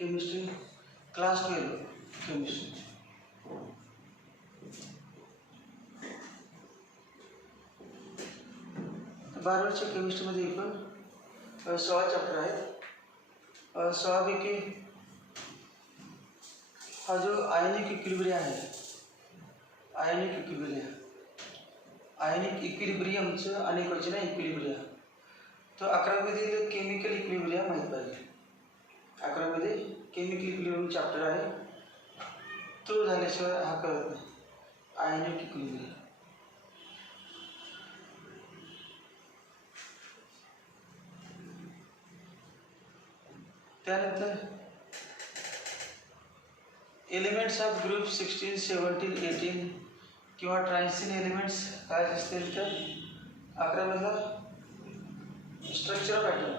Chemistry class 12 chemistry. 12वीच्या केमिस्ट्रीमध्ये एकूण 16 चॅप्टर आहेत. 16 पैकी हा जो आयनिक इक्विलिब्रियम आहे, आयनिक इक्विलिब्रियमचं अनेक वचन आहे इक्विलिब्रियम. तो 11वीमधील केमिकल इक्विलिब्रियम माहीत पाहिजे. 11वीमध्ये केमिकल इक्विलिब्रियम चॅप्टर आहे, तो झाल्याशिवाय हा कळत नाही. Ionic equilibrium. त्यानंतर एलिमेंट्स ऑफ ग्रुप 16, 17, 18 किंवा ट्रान्सिन एलिमेंट्स काय असतील तर 11मधला structure of atom,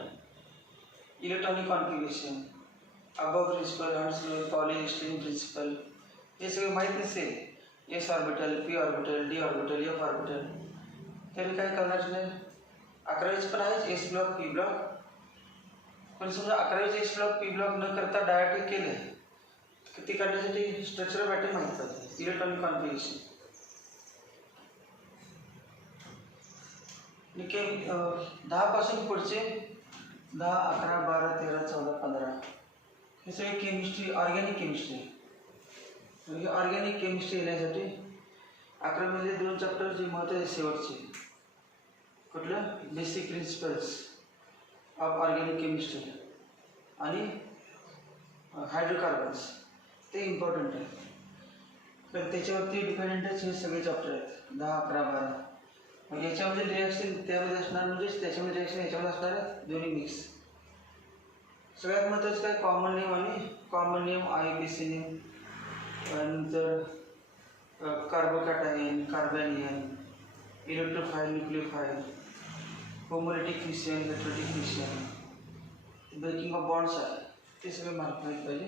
electronic configuration, aufbau principle, Hund's Pauli's principle, हे सगळे माहीत नसेल, s orbital, p orbital, d orbital, f orbital, तरी काय करणार नाही. 11वीच पण आहे एस ब्लॉक, पी ब्लॉक. पण समजा 11वीचे एस ब्लॉक, पी ब्लॉक न करता डायरेक्ट केलं, ते करण्यासाठी स्ट्रक्चर ऑफ ॲटम माहीत पाहिजे, इलेक्ट्रॉनिक कॉन्फिगरेशन. 10 पासून पुढचे 10, 11, 12, 13, 14, 15 हे सगळे केमिस्ट्री, ऑर्गॅनिक केमिस्ट्री. म्हणजे ऑर्गॅनिक केमिस्ट्री येण्यासाठी 11मध्ये 2 चॅप्टर जे महत्त्वाचे शेवटचे, कुठलं basic principles of organic chemistry आणि हायड्रोकार्बन्स, ते इम्पॉर्टंट आहे. तर त्याच्यावरती डिपेंडंटच हे सगळे चॅप्टर आहेत 10, 11, 12. मग याच्यामध्ये रिॲक्शन त्यामध्ये असणार, म्हणजेच त्याच्यामध्ये रिॲक्शन याच्यामध्ये असणार आहे, दोन्ही मिक्स. सगळ्यात महत्त्वाचं काय कॉमन नेम आणि कॉमन नेम IUPAC नेम, नंतर carbocation, carbanion, electrophile, nucleophile, homolytic fission, electrolytic fission, breaking of bonds आहे, ते सगळे माहीत पाहिजे.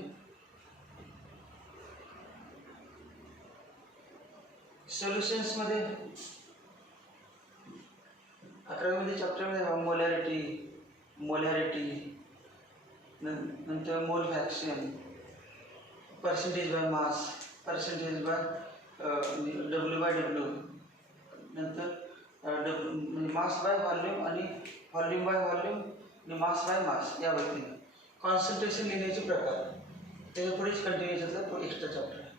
सोल्युशन्समध्ये 11वीमध्ये चॅप्टरमध्ये मोलॅरिटी, नंतर mole fraction, percentage by mass, percentage by W/W, नंतर मास बाय व्हॉल्यूम आणि व्हॉल्यूम बाय व्हॉल्यूम आणि मास बाय मास, या वतीने कॉन्सन्ट्रेशन लिहिण्याचे प्रकार. त्याच्या पुढेच कंटिन्यूचा तो एक्स्ट्रा चॅप्टर आहे.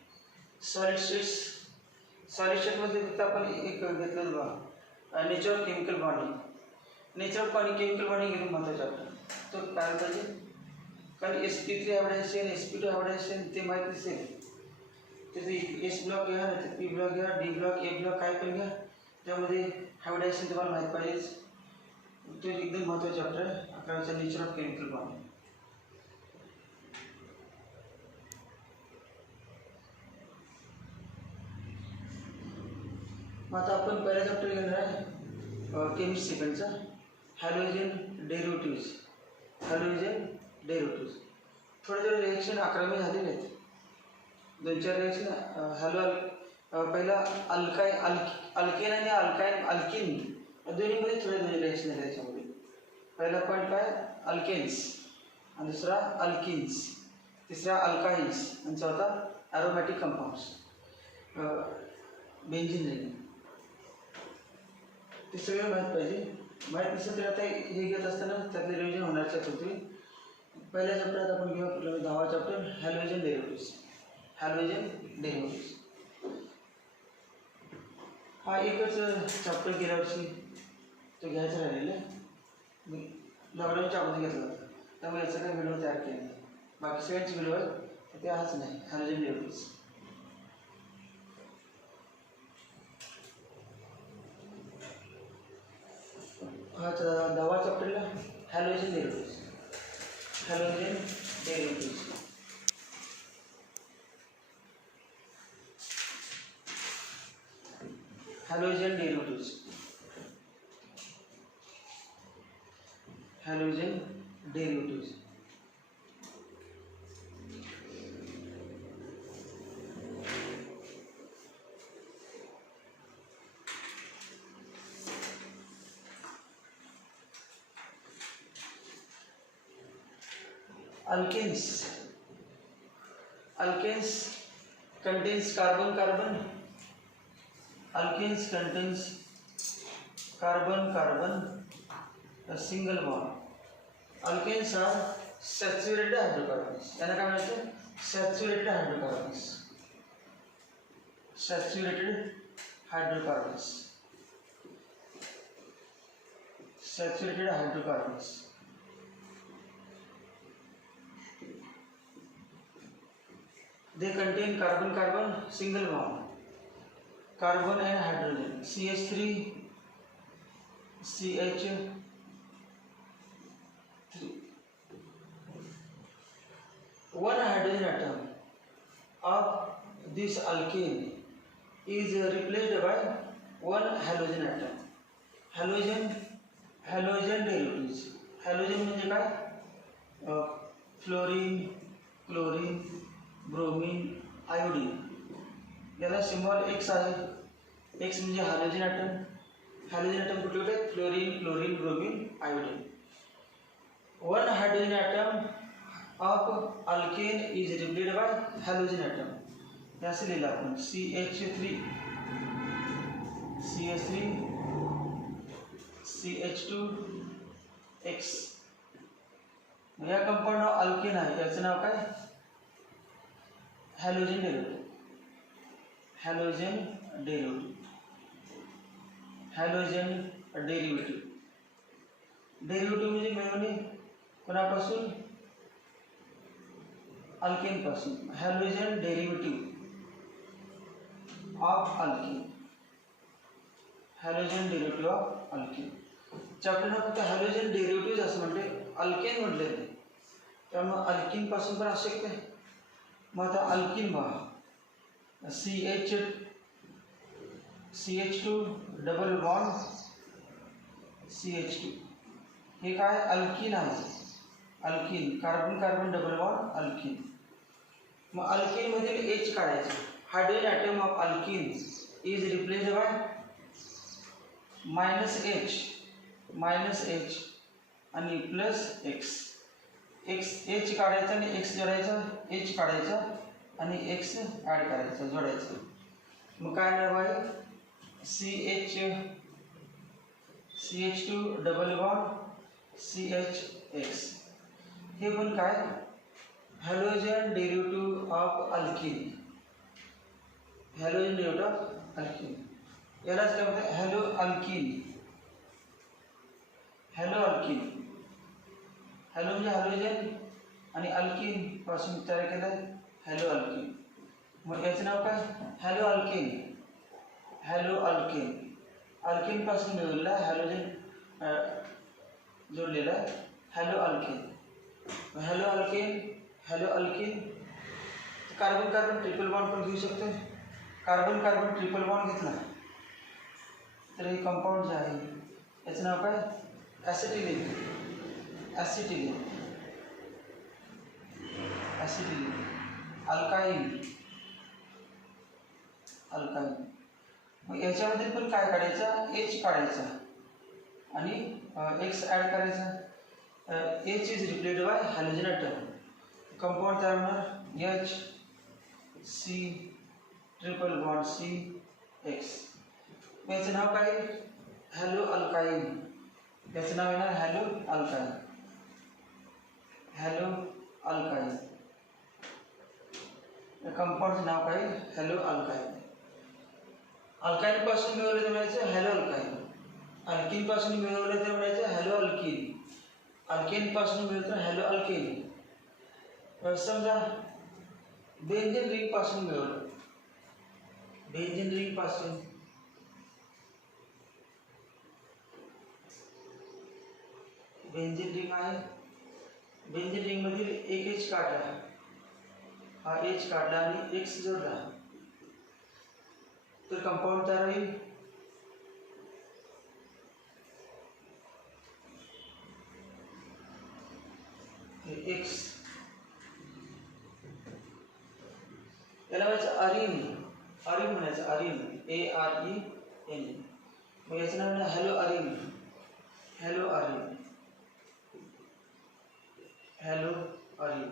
सॉलिड स्टेटमध्ये फक्त आपण एक घेतलं बघा, nature of chemical bonding. Nature of chemical bonding एकदम महत्त्वाचा चॅप्टर, तो काय पाहिजे. कारण sp3 हायब्रिडायझेशन, sp2 हायब्रिडायझेशन ते माहीत नसेल, त्याचे एस ब्लॉक घ्या, नाही पी ब्लॉक घ्या, डी ब्लॉक, ए ब्लॉक, काय पण घ्या, त्यामध्ये हायब्रिडायझेशन तुम्हाला माहीत पाहिजेच. तो एकदम महत्त्वाचा चॅप्टर आहे 11वीचा, नेचर ऑफ केमिकल बॉन्डिंग. मग आता आपण पहिला चॅप्टर घेणार आहे केमिस्ट्री सेकंडचा, हॅलोजन डेरिव्हेटिव्ज. थोडे थोडे रिॲक्शन 11वी झालेले आहेत, 2-4 रिॲक्शन. पहिला अल्केन आणि अल्किन दोन्हीमध्ये थोडे रिॲक्शन झाले. त्याच्यामध्ये पहिला पॉईंट काय, अल्केन्स, आणि दुसरा अल्किन्स, तिसरा अल्काइन्स, आणि चौथा ॲरोमॅटिक कंपाऊंड्स, बेंझिन रिंग. ते सगळं माहीत पाहिजे. माहीत नसेल तर आता हे घेत असताना त्यातले रिव्हिजन होणारच होते. पहिल्या चॅप्टरात आपण घेऊ आपलं 10वा चॅप्टर, हॅलोजन डेरिव्हेटिव्ज. हा एकच चॅप्टर गेल्या वर्षी तो घ्यायचा राहिलेला आहे, लॉकडाऊनच्या अगोदर घेतला होता, त्यामुळे याचा काही व्हिडिओ तयार केला नाही. बाकी सगळ्यांचे व्हिडिओ आहेत, ते हाच नाही, हॅलोजन डेरिव्हेटिव्ज. हा 10वा चॅप्टरला halogen derivatives. Alkanes alkanes contains carbon carbon, alkanes contains carbon carbon, a single bond. Alkanes are saturated hydrocarbons. यांना काय म्हणायचं? Saturated hydrocarbons. Saturated hydrocarbons. Saturated hydrocarbons. They contain carbon carbon single bond, carbon and hydrogen, CH3 CH3. One hydrogen atom of this alkane is replaced by one halogen atom. Halogen derivatives. Halogen म्हणजे काय? Fluorine, chlorine, bromine, iodine. याला symbol X आहे. X म्हणजे halogen atom. Halogen atom कुठले होते? Fluorine, chlorine, bromine, iodine. One hydrogen atom of alkane is replaced by halogen atom. हे असं लिहिलं आपण CH3 CH2X. या कंपाऊंड नाव अल्केन आहे. याचं नाव काय? Halogen derivative. Halogen derivative. Halogen derivative. Derivative म्हणजे मिळवणे कोणापासून? अल्केन पासून. Halogen derivative of alkane. Halogen derivative of alkane. चॅप्टरला फक्त हॅलोजन डेरिव्हेटिव्ह असं म्हटले, अल्केन म्हटले नाही. त्यामुळे अल्किन पासून पण असू शकते. मग आता अल्किन पहा. CH2 double bond CH2. हे काय? अल्किन आहे. Alkene carbon carbon double bond alkene. मग अल्किन मधील H काढायचं. Hydrogen atom of alkene is replaced by -H आणि प्लस X. H काढायचा आणि X जोडायचा, H काढायचा आणि X ॲड करायचा, जोडायचं. मग काय मिळालं आहे? CH2 double bond CHX. हे पण काय? Halogen derivative of alkene. Halogen derivative of alkene. यालाच काय म्हणतात? Hello alkene. Hello alkene. Hello म्हणजे हॅलोजन आणि अल्किन पासून तयार केलं हॅलो अल्किन. मग याचं नाव काय? Hello alkene. Hello alkene. Alkene पासून मिळवलेला हॅलोजन जोडलेला hello alkene. Hello alkene. Hello alkene. Carbon carbon triple bond पण घेऊ शकतो. कार्बन कार्बन ट्रिपल बॉन्ड घेतला तर हे कंपाऊंड जे आहे याचं नाव काय? ॲसिटिलीन. ॲसिटिलीन. ॲसिटिलीन. अल्काईन. अल्काईन. मग याच्यामध्ये पण काय काढायचा? H काढायचा आणि X ॲड करायचा. H is replaced by halogen atom. Compound तयार होणार HC ट्रिपल बॉन्ड CX. याचं नाव काय? Halo alkyne. याचं नाव येणार हॅलो अल्काईन. हॅलो अल्काईन. या कंपाऊंडचं नाव काय? हॅलो अल्काईन. अल्काईन पासून मिळवलं तर म्हणायचं हॅलो अल्काईन. अल्किन पासून मिळवलं तर म्हणायचं हॅलो अल्किन. अल्केन पासून मिळवलं तर हॅलो अल्केन. समजा बेंझिन रिंग पासून मिळवलं. बेंझिन रिंग पासून बेंझिन रिंग आहे. बेंझिन रिंग मधील एक H काढला, हा H काढला आणि X जोडला तर कंपाऊंड तयार होईल. X याला म्हणायचं अरिन. अरिन म्हणायचं अरिन. AREN. मग याचं नाव आहे hello अरिन. Hello अरिन. Hello अरिन.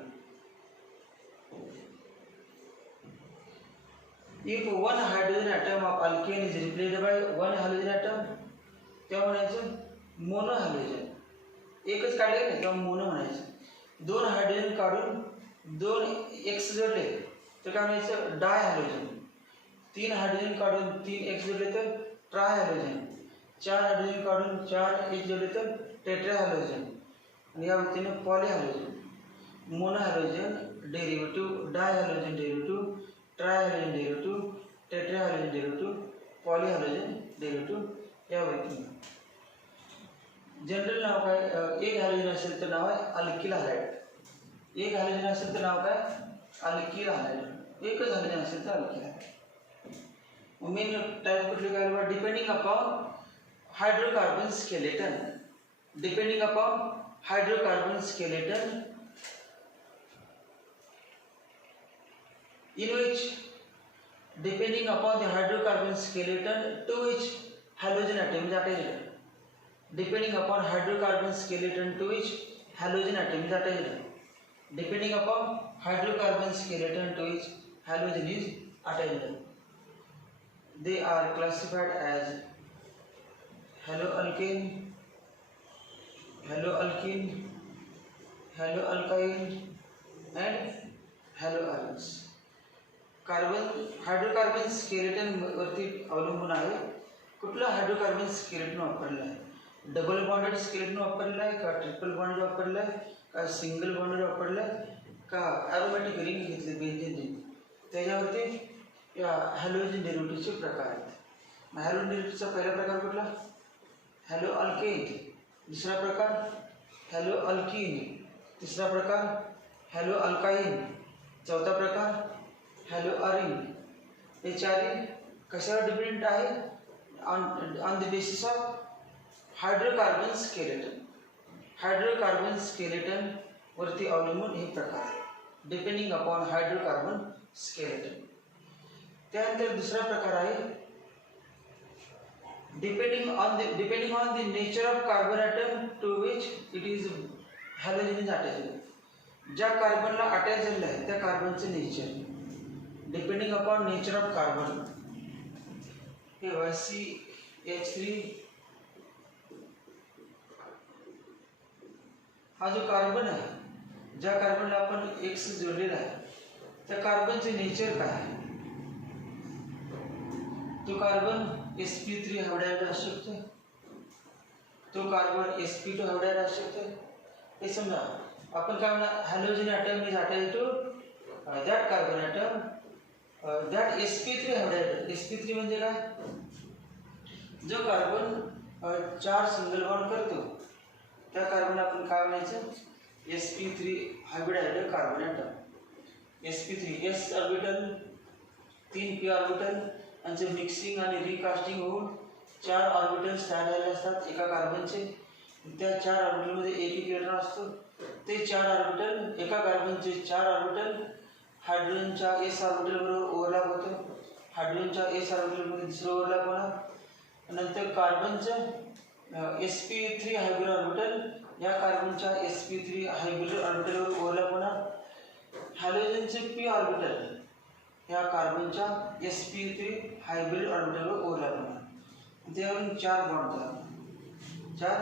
If one hydrogen atom of alkane is replaced by one halogen atom, तेव्हा म्हणायचं मोनो हॅलोजन. एकच काढले नाही तेव्हा मोनो म्हणायचं. दोन हायड्रोजन काढून दोन एक्स जोडले तर काय म्हणायचं डाय हॅलोजन. तीन हायड्रोजन काढून तीन एक्स जोडले तर ट्राय हॅलोजन. चार हायड्रोजन काढून चार एक्स जोडले तर टेट्रा हॅलोजन. आणि या व्यक्तीने poly halogen. Mono halogen derivative, di halogen derivative, tri halogen derivative, tetra halogen derivative, poly halogen derivative या व्यक्तीने. जनरल नाव काय? एक हॅलोजन असेल तर नाव आहे अल्किल हॅलाइड. एक हॅलोजन असेल तर नाव काय? Alkyl halide. एकच हॅलोजन असेल तर अल्किल हॅलाइड. मेन टाइप कुठले काय? Depending upon hydrocarbon skeleton. Depending upon hydrocarbon skeleton in which depending upon the hydrocarbon skeleton to which halogen atom is attached. Depending upon hydrocarbon skeleton to which halogen atom is attached. Depending upon hydrocarbon skeleton to which halogen is attached. They are classified as haloalkane, haloalkene, haloalkyne and haloarenes. Carbon hydrocarbon skeleton वरती अवलंबून आहे. कुठलं hydrocarbon skeleton वापरलेलं आहे? Double bonded skeleton वापरलेलं आहे का triple bonded वापरलेलं आहे का सिंगल बॉन्डेड वापरलेलं आहे का ॲरोमॅटिक रिंग घेतले बेंझिन रिंग, त्याच्यावरती या हॅलोजन डेरिव्हेटिव्हचे प्रकार आहेत. हॅलोजन डेरिव्हेटिव्हचा पहिला प्रकार कुठला? Hello alkane. दुसरा प्रकार हॅलो अल्कीन. तिसरा प्रकार हॅलो अल्काईन. चौथा प्रकार हॅलो अरीन. हे चारही कशावर डिपेंडेंट आहे? On the basis of hydrocarbon skeleton. Hydrocarbon skeleton वरती अवलंबून हे प्रकार डिपेंडिंग अपॉन हायड्रोकार्बन स्केलेटन. त्यानंतर दुसरा प्रकार आहे depending on the nature of carbon atom to which it is halogen is attached. ज्या कार्बनला अटॅच झालेलं आहे त्या कार्बनचं nature. Depending upon nature of carbon. हे CH3 हा जो कार्बन आहे, ज्या कार्बनला आपण एक्स जोडलेला आहे त्या कार्बनचे नेचर काय आहे? तो कार्बन sp3 हायड्राइड असू शकतो. तो कार्बन sp2 हायड्राइड असू शकतो. हे समजा आपण काय म्हणा halogen atom is attached to that carbon atom that sp3 hydride. sp3 म्हणजे काय? जो कार्बन चार सिंगल बॉन्ड करतो त्या कार्बन आपण काय म्हणायचं? sp3 hybridised carbon atom. sp3 s orbital 3 p orbital यांचे मिक्सिंग आणि रिकास्टिंग होऊन 4 ऑर्बिटल्स तयार झालेले असतात एका कार्बनचे. त्या 4 ऑर्बिटलमध्ये एक इलेक्ट्रॉन असतो. ते 4 ऑर्बिटल एका कार्बनचे 4 ऑर्बिटल हायड्रोजनच्या s ऑर्बिटल बरोबर ओव्हरलॅप होतो. हायड्रोजनच्या s ऑर्बिटलमध्ये दुसरं ओव्हरलॅप होणार. नंतर कार्बनचं sp3 हायब्रिड ऑर्बिटल या कार्बनच्या sp3 हायब्रिड ऑर्बिटलवर ओव्हरलॅप होणार. हॅलोजनचे p ऑर्बिटल या कार्बनच्या sp3 हायब्रिड ऑर्बिटलवर ओव्हरलॅप होणार. त्यावरून 4 बॉन्ड झाले. 4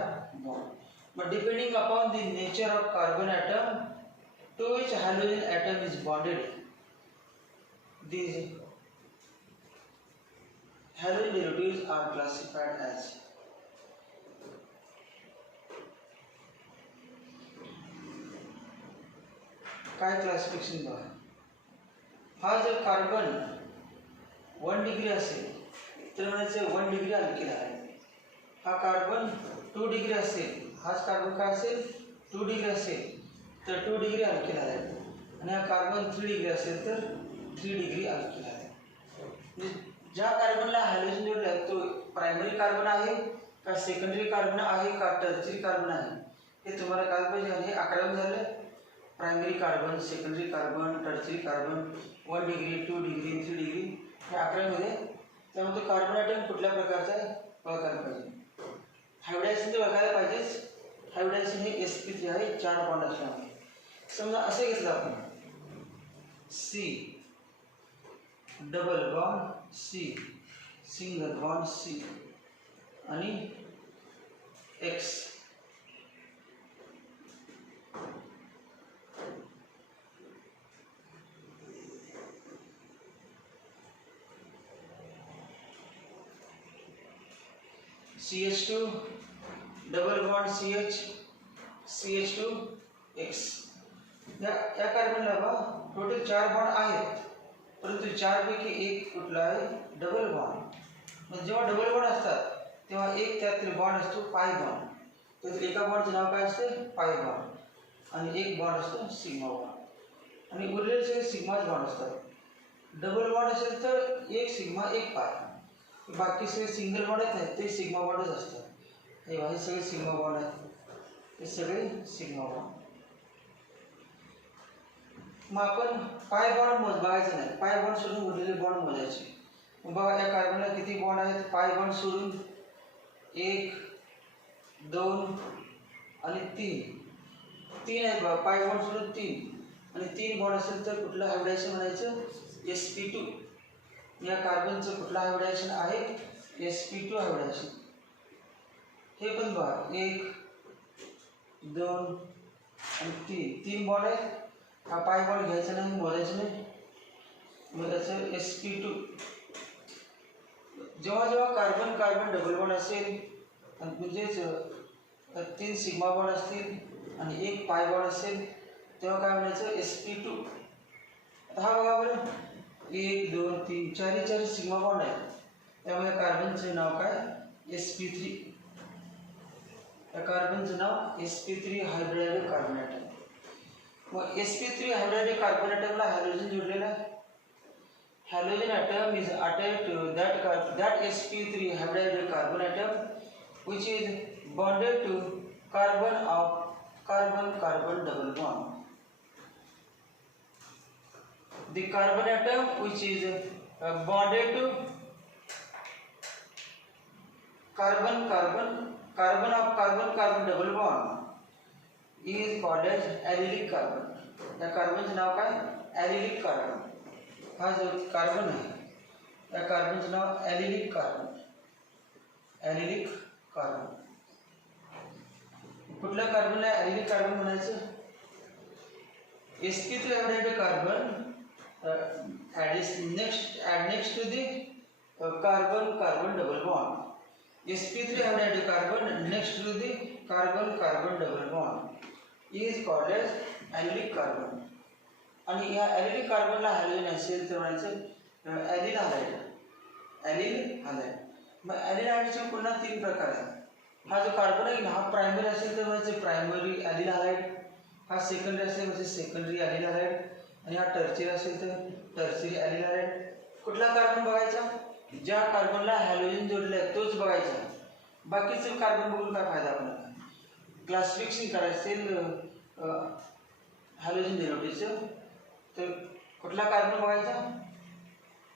bond. But depending upon the nature of carbon atom to which halogen atom is bonded, these halogen derivatives are classified as काय classification बघा. हा जर carbon 1 degree असेल तर म्हणायचं 1 डिग्री अल्किल आहे. हा कार्बन 2 डिग्री असेल, हाच कार्बन काय असेल 2 डिग्री असेल तर 2 डिग्री अल्किल आहे. आणि हा कार्बन 3 डिग्री असेल तर 3 डिग्री अल्किल आहे. ज्या कार्बनला हॅलोजन जोडलं आहे तो प्रायमरी कार्बन आहे का सेकंडरी कार्बन आहे का टर्चरी कार्बन आहे हे तुम्हाला काय पाहिजे. आणि हे 11 झालं. Primary carbon, secondary carbon, tertiary carbon, 1 degree, 2 degree, 3 degree हे 11मध्ये. त्यामुळे तो कार्बन ॲटम कुठल्या प्रकारचा आहे ओळखायला पाहिजे. हायब्रिडायझेशन तर ओळखायला पाहिजेच. हायब्रिडायझेशन हे sp3 आहे 4 बॉन्ड असल्यामुळे. समजा असं घेतलं आपण C double bond C, single bond C आणि X. CH2 double bond CH, CH2 X. या कार्बनला बा टोटल 4 बॉन्ड आहेत, परंतु 4 पैकी एक कुठला आहे? Double bond. म्हणजे जेव्हा डबल बॉन्ड असतात तेव्हा एक त्यातील बॉन्ड असतो पाय बॉन्ड. त्यातील एका बॉन्डचं नाव काय असते? Pi bond. आणि एक बॉन्ड असतो सिग्मा बॉन्ड. आणि उरलेले सगळे सिग्माच बॉन्ड असतात. डबल बॉन्ड असेल तर एक सिग्मा एक पाय, बाकी सगळे सिंगल बॉन्ड आहेत ते सिग्मा बॉन्डच असतात. हे सगळे सिग्मा बॉन्ड आहेत, हे सगळे सिग्मा बॉन्ड. मग आपण पाय बॉन्ड बघायचं नाही, पाय बॉन्ड सोडून उरलेले बॉन्ड मोजायचे. मग बघा या कार्बनला किती बॉन्ड आहेत? पाय बॉन्ड सोडून 1, 2 आणि 3. 3 आहेत बघा, पाय बॉन्ड सोडून 3. आणि 3 बॉन्ड असेल तर कुठलं हायब्रिडायजेशन म्हणायचं? sp2. या कार्बनचं कुठलं हायब्रिडायजेशन आहे? sp2 hybridisation. हे पण बघा 1, 2 आणि 3 बॉन्ड आहेत. हा पाय बॉन्ड घ्यायचा नाही, मोजायचं नाही. मग याचं sp2. जेव्हा जेव्हा कार्बन कार्बन डबल बॉन्ड असेल आणि म्हणजेच 3 सिग्मा बॉन्ड असतील आणि एक पाय बॉन्ड असेल तेव्हा काय म्हणायचं? sp2. आता हा बघा बरं, 1, 2, 3 4 सिग्मा बॉन्ड आहेत, त्यामुळे कार्बनचे नाव काय? sp3. या कार्बनचं नाव sp3 हायब्रिडायड कार्बन ॲटम. मग sp3 हायब्रिडायड कार्बन ॲटमला हॅलोजन जोडलेला आहे. Halogen atom is attached to that sp3 hybridized carbon atom which is bonded to carbon of carbon double bond. The carbon atom which is bonded to carbon of carbon double bond is called as allylic carbon. या कार्बनचं नाव काय? allylic carbon. हा जो carbon आहे या कार्बनचं नाव ॲलिलिक carbon. ॲलिलिक carbon. कुठल्या कार्बनला ॲलिलिक कार्बन म्हणायचं? sp3 hybridised carbon next to the carbon double bond. sp3 hybridised carbon next to the carbon double bond is called as allylic carbon. आणि या ॲलिलिक कार्बनला हॅलोजन असेल तर म्हणायचं ॲलिल हॅलाइड. ॲलिल हॅलाइड. मग ॲलिल हॅलाइडचे पुन्हा 3 प्रकार आहेत. हा जो कार्बन आहे ना हा प्रायमरी असेल तर म्हणायचं प्रायमरी ॲलिल हॅलाइड. हा सेकंडरी असेल म्हणजे सेकंडरी ॲलिल हॅलाइड. आणि हा टर्शियरी असेल तर टर्शियरी ॲलिल हॅलाइड. कुठला कार्बन बघायचा? ज्या कार्बनला हॅलोजन जोडलेलं आहे तोच बघायचा. बाकीचे कार्बन बघून काय फायदा आपल्याला? क्लासिफिकेशन करायचं असेल हॅलोजन डेरिव्हेटिव्हचं तर कुठला कार्बन बघायचा?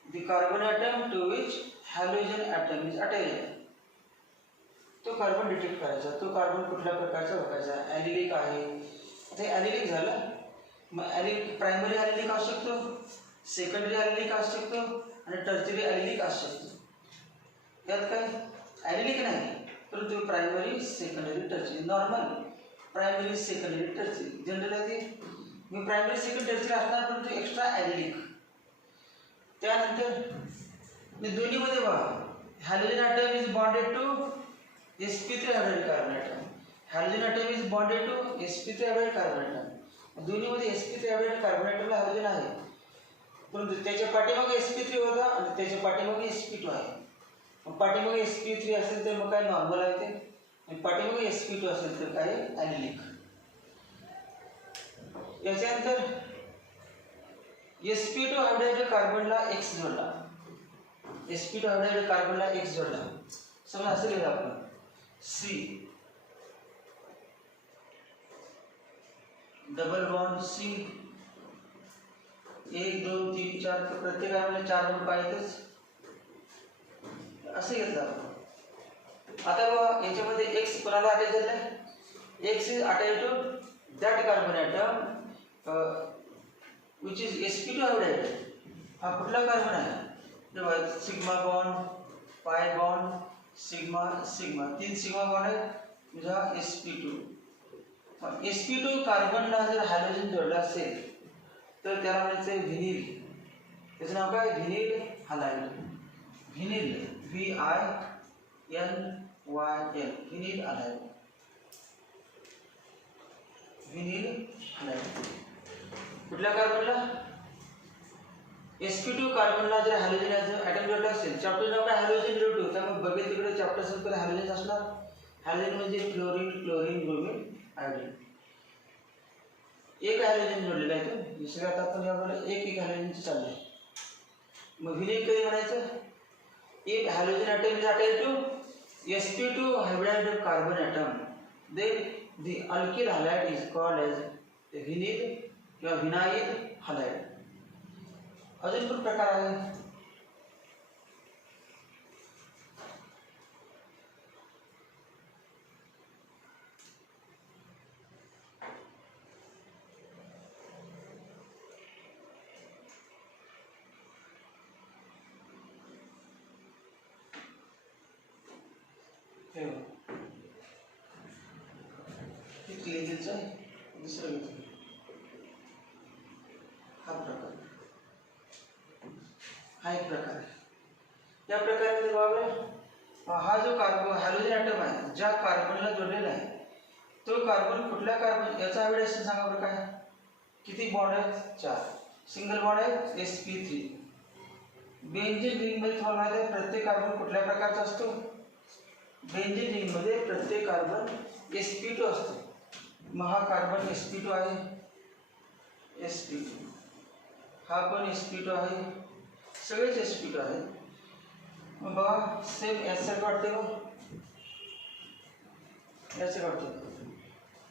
The carbon atom to which halogen atom is attached. तो कार्बन डिटेक्ट करायचा. तो कार्बन कुठल्या प्रकारचा बघायचा? ॲलिलिक आहे. आता हे ॲलिलिक झालं. मग ॲलिलिक प्रायमरी ॲलिलिक असू शकतो, सेकंडरी ॲलिलिक असू शकतो आणि टर्शियरी ॲलिलिक असू शकतो. यात काय ॲलिलिक नाही, परंतु primary secondary tertiary. Normal primary secondary tertiary general आहे ते. मी प्रायमरी सेकंड टर्शियरी असणार परंतु एक्स्ट्रा ॲलिलिक. त्यानंतर मी दोन्हीमध्ये बघा halogen atom is bonded to sp3 hybridised carbon atom. Halogen atom is bonded to sp3 hybridised carbon atom. दोन्हीमध्ये sp3 हायब्रिडायड कार्बन ॲटमला हॅलोजन आहे, परंतु त्याच्या पाठीमागे sp3 होता आणि त्याच्या पाठीमागे sp2 आहे. मग पाठीमागे sp3 असेल तर मग काय नॉर्मल आहे ते, आणि पाठीमागे sp2 असेल तर काय ॲलिलिक. याच्यानंतर sp2 हायब्रिडायड कार्बनला X जोडला. sp2 हायब्रिडायड कार्बनला X जोडला. समजा असं लिहिलं आपण C डबल बॉन्ड C 1 2 3 4 प्रत्येक कार्बनला 4 बॉन्ड पाहिजेच असं घेतलं आपण. आता बघा याच्यामध्ये X कोणाला अटॅच झालाय? X is attach to that carbon atom which is sp2 hybridized. हा कुठला कार्बन आहे? तेव्हा sigma bond, pi bond, sigma sigma, 3 sigma bond आहेत तुझा sp2. sp2 कार्बनला जर हॅलोजन जोडला असेल तर त्याला म्हणायचं व्हिनिल. त्याचं नाव काय? Vinyl halide. Vinyl VINYL, vinyl halide. Vinyl halide कुठल्या कार्बनला? sp2 कार्बनला जर हॅलोजन ॲटम जोडला असेल, चॅप्टर नाव काय? Halogen relative. त्यामुळे बघेल तिकडे चॅप्टर संपलं हॅलोजन असणार. हॅलोजन म्हणजे फ्लोरीन, क्लोरीन, ब्रोमीन, आयोडीन. एक हॅलोजन जोडलेला आहे तो. दुसऱ्या आता आपण यावर एक हॅलोजनचं चाललंय. मग व्हिनिल कधी म्हणायचं? If halogen atom is attached to sp2 hybrid carbon atom, then the alkyl halide is called as vinyl किंवा व्हिनाइल हॅलाइड. अजून पण प्रकार आहे. क्लिनिकचा दुसरा घेतो हा प्रकार. हा एक प्रकार आहे. या प्रकारामध्ये बाबा हा जो कार्बन हॅलोजन ॲटम आहे ज्या कार्बनला जोडलेला आहे तो कार्बन कुठल्या कार्बन याचा हायब्रिडेशन सांगा बरं काय? किती बॉन्ड आहेत? 4. सिंगल बॉन्ड आहे sp3. बेंझीन रिंगमध्ये तुम्हाला माहिती आहे प्रत्येक कार्बन कुठल्या प्रकारचा असतो? बेंझीन रिंगमध्ये प्रत्येक कार्बन sp2 असतो. मग हा कार्बन sp2 आहे, sp2. हा पण sp2 आहे, सगळेच sp2 आहे. मग बघा सेम याच्यासारखं वाटते बघ, याचं वाटतं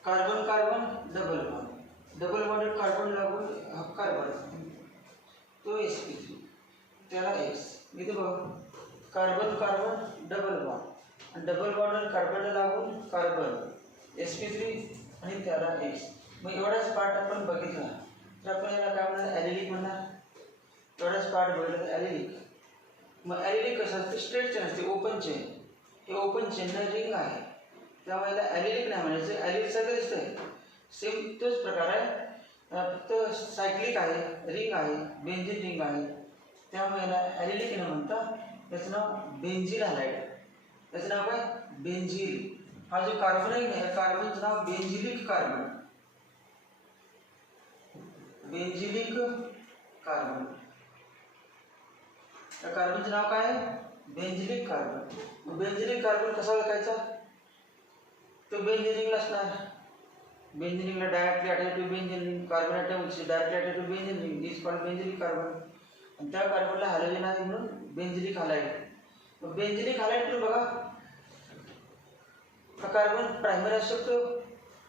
carbon carbon double bond, double bonded carbon लागून हा कार्बन तो sp3 त्याला x. इथे बघा कार्बन कार्बन डबल बॉन्ड आणि डबल बॉन्डेड कार्बनला लागून कार्बन sp3 आणि त्याला x. मग एवढाच पार्ट आपण बघितला तर आपण याला काय म्हणणार? ॲलिलिक म्हणणार. एवढाच पार्ट बघितला तर ॲलिलिक. मग ॲलिलिक कसं असते? स्ट्रेट चेन असते, ओपन चेन. हे ओपन चेन रिंग आहे त्यामुळे याला ॲलिलिक नाही म्हणायचं. ॲलिलिक सगळं दिसतंय सेम तोच प्रकार आहे, फक्त सायक्लिक आहे, रिंग आहे, बेंझिन रिंग आहे. त्यामुळे याला ॲलिलिक न म्हणता त्याचं नाव बेंझिल हॅलाइड. त्याचं नाव काय? बेंझिल. हा जो कार्बन आहे ना या कार्बनचं नाव बेंझिलिक कार्बन. बेंझिलिक कार्बन. या कार्बनचं नाव काय आहे? बेंझिलिक कार्बन. बेंझिलिक कार्बन कसा ओळखायचा? तो बेंझिन रिंगला असणार. बेंझिन रिंगला directly attach to benzene ring. Carbon atom directly attach to benzene ring is called benzylic carbon. आणि त्या कार्बनला हॅलोजन आहे म्हणून बेंझिलिक हॅलाइड. मग बेंझिलिक हॅलाइड तुम्ही बघा हा कार्बन प्रायमरी असू शकतो,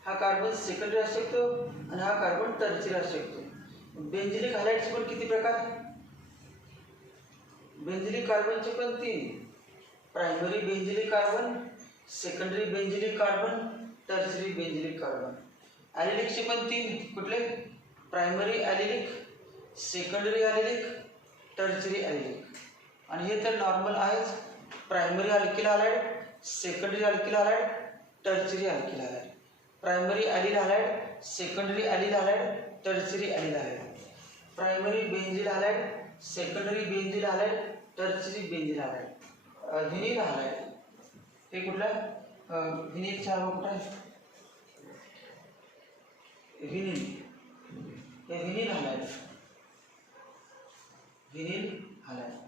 हा कार्बन सेकंडरी असू शकतो आणि हा कार्बन टर्शियरी असू शकतो. बेंझिलिक हॅलाइड्सचे पण किती प्रकार? बेंझिलिक कार्बनचे पण 3. Primary benzylic carbon, secondary benzylic carbon, tertiary benzylic carbon. ॲलिलिकचे पण 3. कुठले? Primary allylic, secondary allylic, tertiary allylic. आणि हे तर नॉर्मल आहेच. Primary alkyl halide, secondary alkyl halide, tertiary alkyl halide. Primary allyl halide, secondary allyl halide, tertiary allyl halide. Primary benzyl halide, secondary benzyl halide, tertiary benzyl halide. Vinyl halide हे कुठलं? व्हिनिलचा नाव कुठं आहे? Vinyl. हे vinyl halide. Vinyl halide.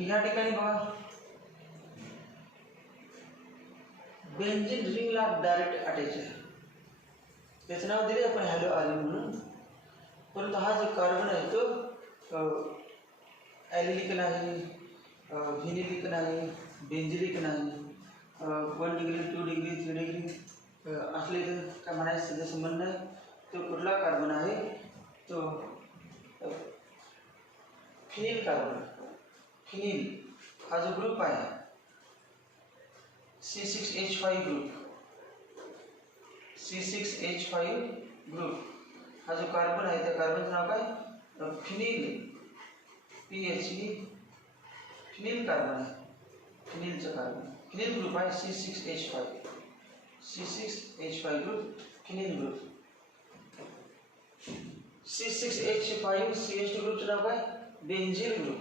या ठिकाणी बघा benzene रिंगला direct attach आहे. त्याचं नाव दिले आपण हॅलो आर्यन म्हणून. परंतु हा जो कार्बन आहे तो ॲलिलिक नाही, व्हिनिलिक नाही, बेंझिलिक नाही. 1 डिग्री 2 डिग्री 3 डिग्री असले तर काय म्हणायचं त्याचा संबंध नाही. तो कुठला कार्बन आहे? तो फिनिल कार्बन. फिनिल हा जो ग्रुप आहे C6H5 ग्रुप, C6H5 ग्रुप हा जो कार्बन आहे त्या कार्बनचं नाव काय? फिनिल PHE फिनिल कार्बन आहे, फिनिलचं कार्बन फिनिल ग्रुप आहे C6H5 group phenyl group. C6H5 CH2 ग्रुपचं नाव काय? Benzyl group.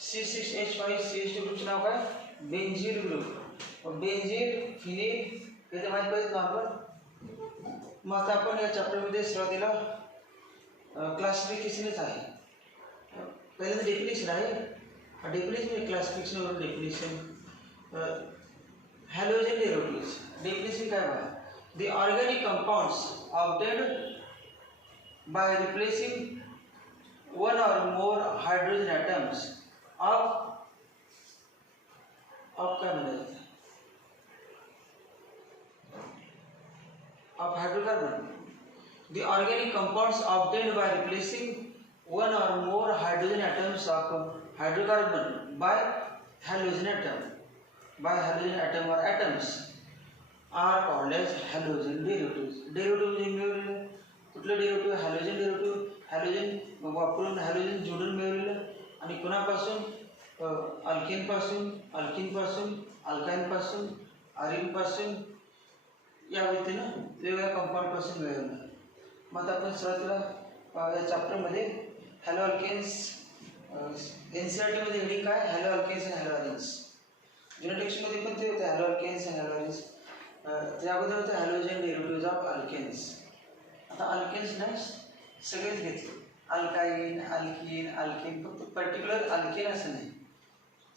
C6H5 CH2 ग्रुपचं नाव काय? Benzyl group. बेंझिल फिनिल हे तर माहीत पाहिजे नॉर्मल. मग आता आपण या चॅप्टरमध्ये सुरुवातीला क्लासिफिकेशनच आहे. पहिल्यांदा डेफिनेशन आहे. डेफिनेशन क्लासिफिकेशनवरून डेफिनेशन हॅलोजन डेरिव्हेटिव्ह्ज. डेफिनेशन काय बघा, the organic compounds obtained by replacing one or more hydrogen atoms of काय म्हणायचं of hydrocarbon. The organic compounds obtained by replacing one or more hydrogen atoms of hydrocarbon by halogen atom or atoms are called as halogen derivatives. Derivative मिळवलेलं कुठलं derivative? Halogen derivative. Halogen वापरून halogen जोडून मिळवलेलं आणि कुणापासून? अल्केनपासून, अल्काईनपासून, आरिनपासून या व्यक्तीनं वेगवेगळ्या कंपाऊंडपासून मिळवलं. मग आता आपण सुरुवातीला या चॅप्टरमध्ये हॅलो अल्केन्स NCERTमध्ये हेडिंग काय? हॅलो अल्केन्स आणि हॅलो अरेन्स. जुन्या टेक्स्टमध्ये पण ते होते हॅलो अल्केन्स आणि हॅलो अरेन्स. त्या अगोदर होतं हॅलोजन डेरिव्हेटिव्ह्ज ऑफ अल्केन्स. आता अल्केन्स नाही सगळेच घेतले, अल्काईन, अल्कीन, अल्केन, फक्त पर्टिक्युलर अल्केन असं नाही,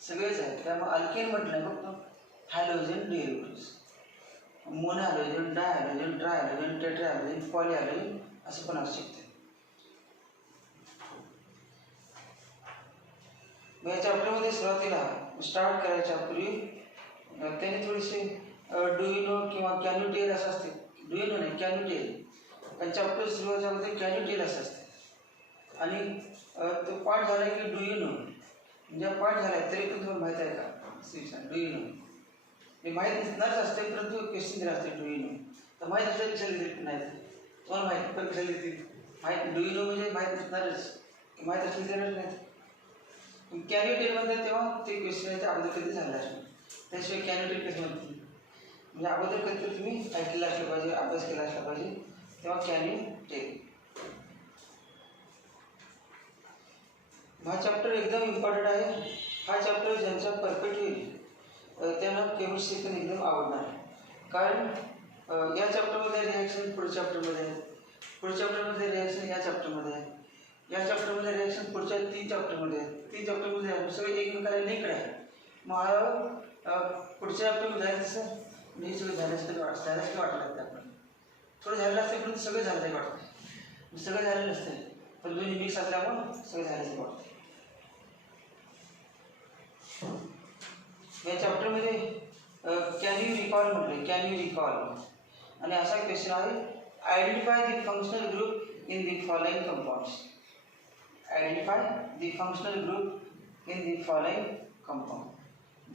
सगळेच आहेत. त्यामुळे अल्केन म्हटलं फक्त हॅलोजन डेरिव्हेटिव्ह्ज. मोनोहॅलोजन, डायहॅलोजन, ट्रायहॅलोजन, टेट्राहॅलोजन, पॉलीहॅलोजन असं पण असू शकते. या चॅप्टरमध्ये सुरुवातीला स्टार्ट करायच्या पूर्वी त्याने थोडीशी डू यू नो किंवा कॅन यू टेल असं असते. डू यू नो नाही, कॅन यू टेल. आणि चॅप्टर सुरुवातीमध्ये कॅन यू टेल असं असते. आणि तो पाठ झाला की डू यू नो, म्हणजे पाठ झाला आहे तरी पण तुम्हाला माहीत आहे का? डू यू नो हे माहीत नसणारच असते, परंतु क्वेश्चन दिला असते डू यू नो. तर माहीत असलं कशाला देतील नाही, तुम्हाला माहीत पण कशाला देतील? माहीत डू यू नो म्हणजे माहीत नसणारच, माहीत असलं देणारच नाही. कॅन यू टेल म्हणतात तेव्हा ते क्वेश्चन अगोदर कधी झालं असतं, त्याशिवाय कॅन यू टेल कसं म्हणतील? म्हणजे अगोदर कधीतरी तुम्ही ऐकलेलं असलं पाहिजे, अभ्यास केला असला पाहिजे, तेव्हा कॅन यू टेल. हा चॅप्टर एकदम इम्पॉर्टंट आहे. हा चॅप्टर ज्यांचा परफेक्ट होईल त्यांना केमिस्ट्री पण एकदम आवडणार आहे. कारण या चॅप्टरमध्ये रिॲक्शन पुढच्या चॅप्टरमध्ये आहे, पुढच्या चॅप्टरमध्ये रिॲक्शन या चॅप्टरमध्ये आहे, या चॅप्टरमध्ये रिॲक्शन पुढच्या 3 चॅप्टरमध्ये आहे, 3 चॅप्टरमध्ये सगळे एकमेकाला लिंक्ड आहे. मग पुढच्या चॅप्टरमध्ये जायचं तसं मी सगळं झाल्यासारखं वाटलं लागतं. आपण थोडं झालेलं असतं पण सगळं झालं तरी वाटतं, सगळं झालेलं नसतं पण दोन्ही मिक्स असल्यामुळं सगळं झाल्याचं वाटतं. या चॅप्टरमध्ये कॅन यू रिकॉल म्हटलं, कॅन यू रिकॉल. आणि असा क्वेश्चन आहे, identify the functional group in the following compounds. Identify the functional group in the following compound.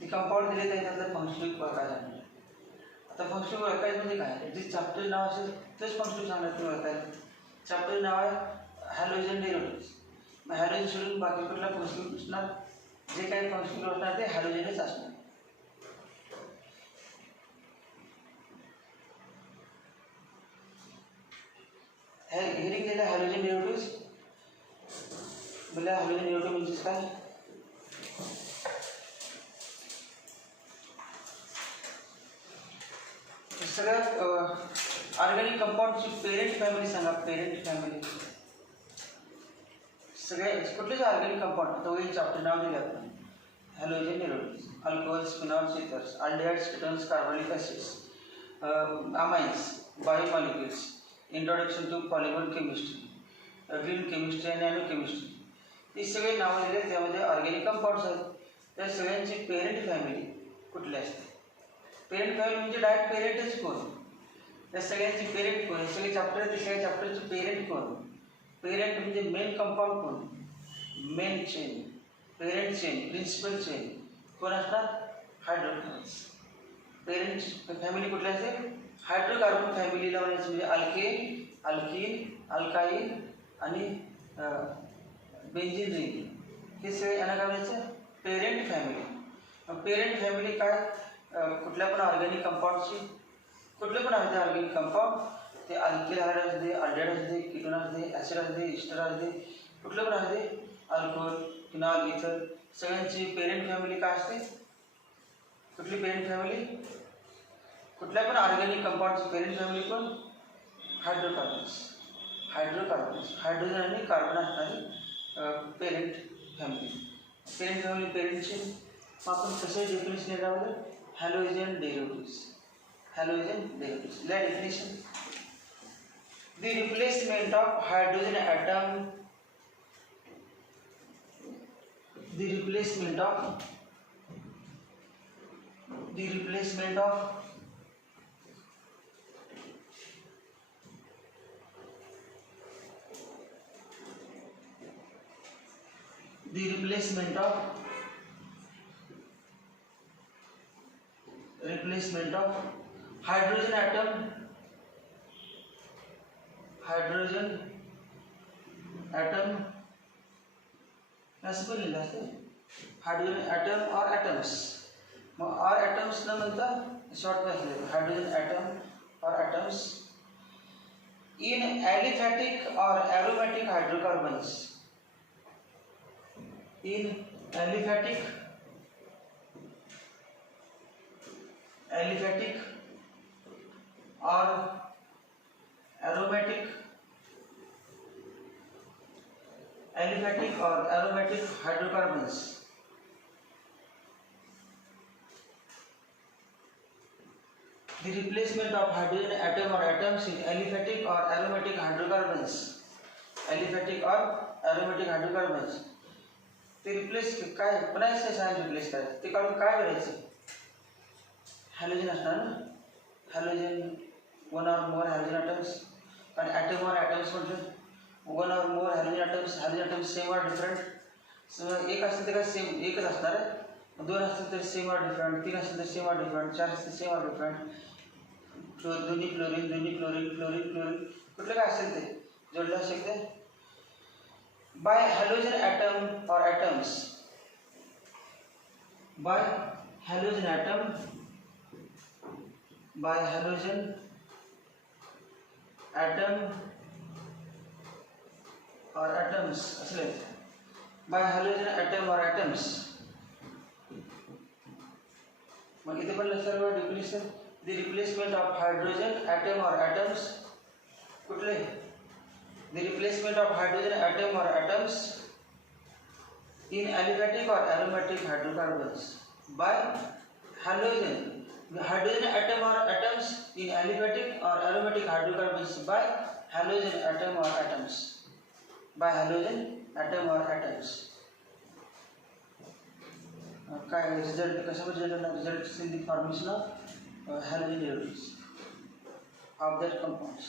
ती कंपाऊंड दिले जाईल त्यातलं फंक्शनल ग्रुप काय झालं. आता फंक्शनल ओळखायचं म्हणजे काय? जे चॅप्टर नाव असेल तेच फंक्शनल सांगण्यात तुम्ही ओळखायचं. चॅप्टर नाव आहे हॅलोजन डेरिव्हेटिव्ह्ज. मग हॅलोजन सोडून बाकी कुठला फंक्शनल असणार? जे काही फंक्शनल असणार ते हॅलोजनच असणार. हेडिंग दिलं हॅलोजन डेरिव्हेटिव्ह्ज. मला हॅलोजन डेरिव्हेटिव्ह म्हणजे काय? सगळ्यात ऑर्गॅनिक कंपाऊंडची पेरेंट फॅमिली सांगा. पेरेंट फॅमिली सगळे कुठलेच ऑर्गॅनिक कंपाऊंड आता वही चॅप्टर नाव दिले आपण. Halogen derivatives, alcohols, phenols, ethers, aldehydes, ketones, carbonic acids, amines, biomolecules, introduction to polymer chemistry, green chemistry आणि नॅनो केमिस्ट्री. ही सगळे नावं दिले, त्यामध्ये ऑर्गॅनिक कंपाऊंड्स आहेत. त्या सगळ्यांची पेरेंट फॅमिली कुठली असते? पेरेंट फॅमिली म्हणजे डायरेक्ट पेरेंटच कोण? त्या सगळ्यांची पेरेंट कोण? हे सगळे चॅप्टर आहेत, सगळ्या चॅप्टरचे पेरेंट कोण? पेरेंट म्हणजे मेन कंपाऊंड कोण? Main chain, parent chain, principal chain कोण असतात? हायड्रोकार्बन्स. पेरेंट फॅमिली कुठली असते? हायड्रोकार्बन फॅमिलीला म्हणायचं म्हणजे अल्केन, अल्कीन, अल्काईन आणि बेंझिन रिंग हे सगळे यांना काय म्हणायचं पेरेंट फॅमिली. पेरेंट फॅमिली काय कुठल्या पण ऑर्गॅनिक कंपाऊंडची कुठले पण आहे ऑर्गॅनिक कंपाऊंड ते अल्किल हायड्रेट असू दे अल्डेहाइड असू दे कीटोन असू दे ॲसिड असू दे इस्टर असू दे कुठलं पण आहे ते अल्कोहोल फिनॉल इथर सगळ्यांची पेरेंट फॅमिली काय असते. कुठली पेरेंट फॅमिली कुठल्या पण ऑर्गॅनिक कंपाऊंडची पेरेंट फॅमिली पण हायड्रोकार्बन्स. हायड्रोजन आणि कार्बन असणारी पेरेंट फॅमिली. पेरेंट फॅमिली पेरेंटची आपण कसं डेफिनेशन येणार halogen डेरिव्हेटिव्स. Halogen derivatives. The definition: the replacement of hydrogen atom. The replacement of the replacement of the replacement of hydrogen atom असं पण लिहिलं असतं हायड्रोजन ॲटम और ॲटम्स. मग और ॲटम्स न म्हणता शॉर्ट असले hydrogen atom or atoms in aliphatic और ॲरोमॅटिक हायड्रोकार्बन्स. इन ॲलिफॅटिक और aromatic hydrocarbons. The replacement of hydrogen atom or atoms in aliphatic or aromatic hydrocarbons. Aliphatic or aromatic hydrocarbons. ते replace काय पुन्हा Sion replace करायचं ते काढून काय करायचं हॅलोजन असणार ना. हॅलोजन वन और मोर हॅलोजन ॲटम्स आणि ॲटम और ॲटम्स म्हटलं वन और मोर हॅलोजन ॲटम्स सेम और डिफरंट. एक असेल तर काय सेम एकच असणार आहे. दोन असतील तर सेम और डिफरंट. तीन असेल तर सेम और डिफरंट. चार असतील सेम और डिफरंट. दोन्ही क्लोरीन कुठलं काय असेल ते जोडलं असेल ते by halogen atom or atoms. By halogen atom or atoms असले by halogen atom or atoms. मग इथे पण सर्व definition the replacement of hydrogen atom or atoms कुठले the replacement of hydrogen atom or atoms in aliphatic or aromatic hydrocarbons by halogen atom or atoms in aliphatic or aromatic hydrocarbons by halogen atom or atoms by halogen atom or atoms. काय result कशामध्ये result in the formation of halogen derivatives of that compounds.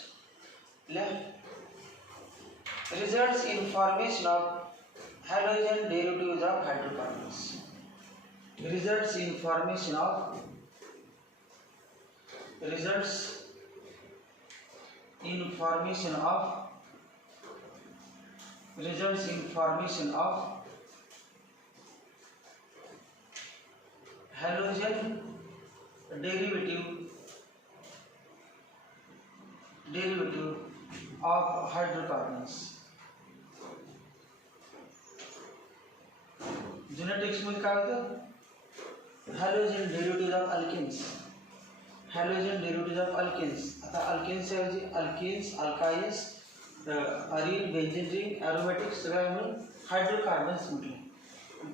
Results in formation of halogen derivatives of hydrocarbons. Results in formation of halogen derivative of hydrocarbons. जुन्या टेक्स्टमध्ये काय होतं halogen derivative of alkanes. आता alkanes ऐवजी alkenes alkynes arene benzene ring aromatic सगळ्या म्हणून hydrocarbons म्हटले.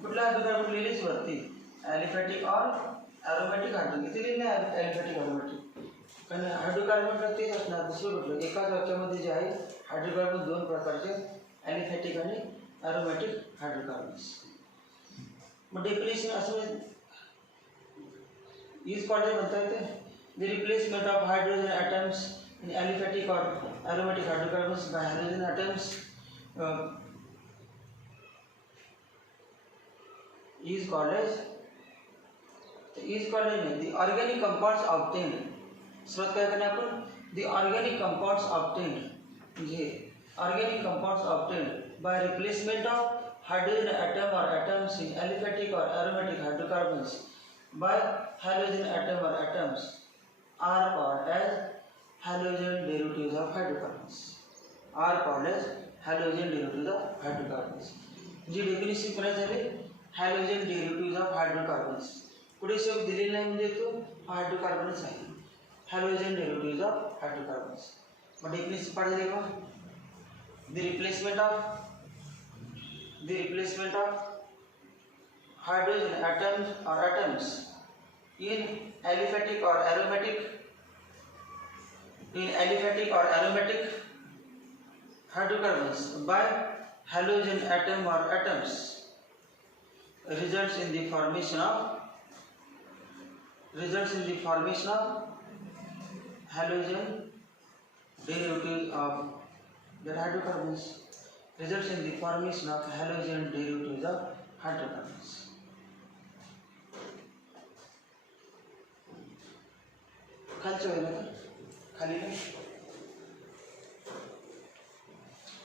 कुठला हायड्रोकार्बन लिहिलेच वरती ॲलिफॅटिक और ॲरोमॅटिक हायड्रोजन इथे लिहिले ॲलिफॅटिक ॲरोमॅटिक कारण हायड्रोकार्बन तेच असणार दुसरं कुठलं एकाच वाक्यामध्ये जे आहे हायड्रोकार्बन दोन प्रकारचे ॲलिफॅटिक आणि ॲरोमॅटिक हायड्रोकार्बन्स. मग डेफिनेशन असं इज कॉल्ड म्हणता येते the replacement of hydrogen atoms in aliphatic और aromatic hydrocarbons by hydrogen atoms is called as the organic compounds obtained. सुरुवात काय करणार आपण the organic compounds obtained म्हणजे organic compounds obtained by replacement of hydrogen atom or atoms in aliphatic or aromatic hydrocarbons by halogen atom or atoms are called as halogen derivatives of hydrocarbons. Are called as halogen derivatives of hydrocarbons. जी definition करायची झाली halogen derivative of hydrocarbons. पुढे शब्द दिलेला नाही म्हणजे तो हायड्रोकार्बनच आहे. Halogen derivative of hydrocarbons. मग डेफिनेशन पाठ झाली का? The replacement of hydrogen atoms or atoms in aliphatic or aromatic hydrocarbons by halogen atom or atoms results in the formation of halogen derivatives of the hydrocarbons. Results in the formation of halogen derivatives of hydrocarbons. खालचं होईल का? खाली ना.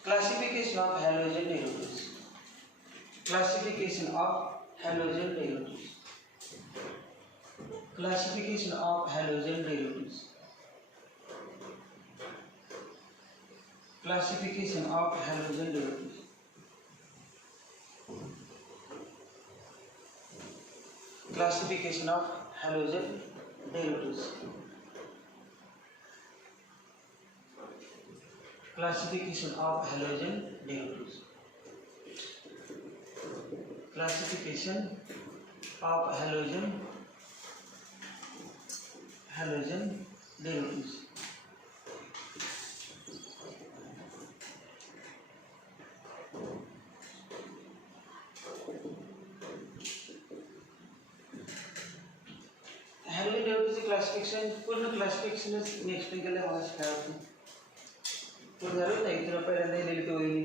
Classification of halogen derivatives. Classification of halogen derivatives. Classification of halogen derivatives. Classification of halogen derivatives. Classification of halogen derivatives. Classification of halogen derivatives. Classification of halogen derivatives. Halogen डेरिव्हेटिव्हचे classification पूर्ण क्लासिफिकेशनच मी explain केलं मला शिकायला. तो झालं नाही तुला पहिल्यांदा लिहिली तो वहिनी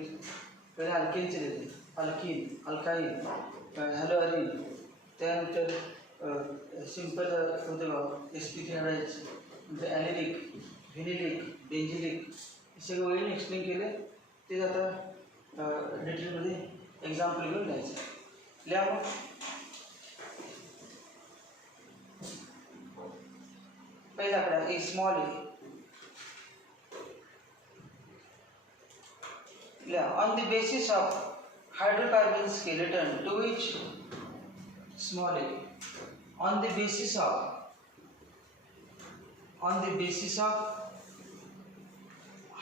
पहिले अल्केनचे लिहिले अल्कीन अल्काईन हॅलोअरिन त्यानंतर सिंपल होतं बघा SP3 नंतर ॲलिलिक व्हिनिलिक बेंझिलिक हे सगळे वहिनी एक्सप्लेन केले. ते आता डिटेलमध्ये एक्झाम्पल घेऊन लिहायचं. लिहा मग. पहिला आकडा A small A. On the basis of hydrocarbon skeleton to which small a. On the basis of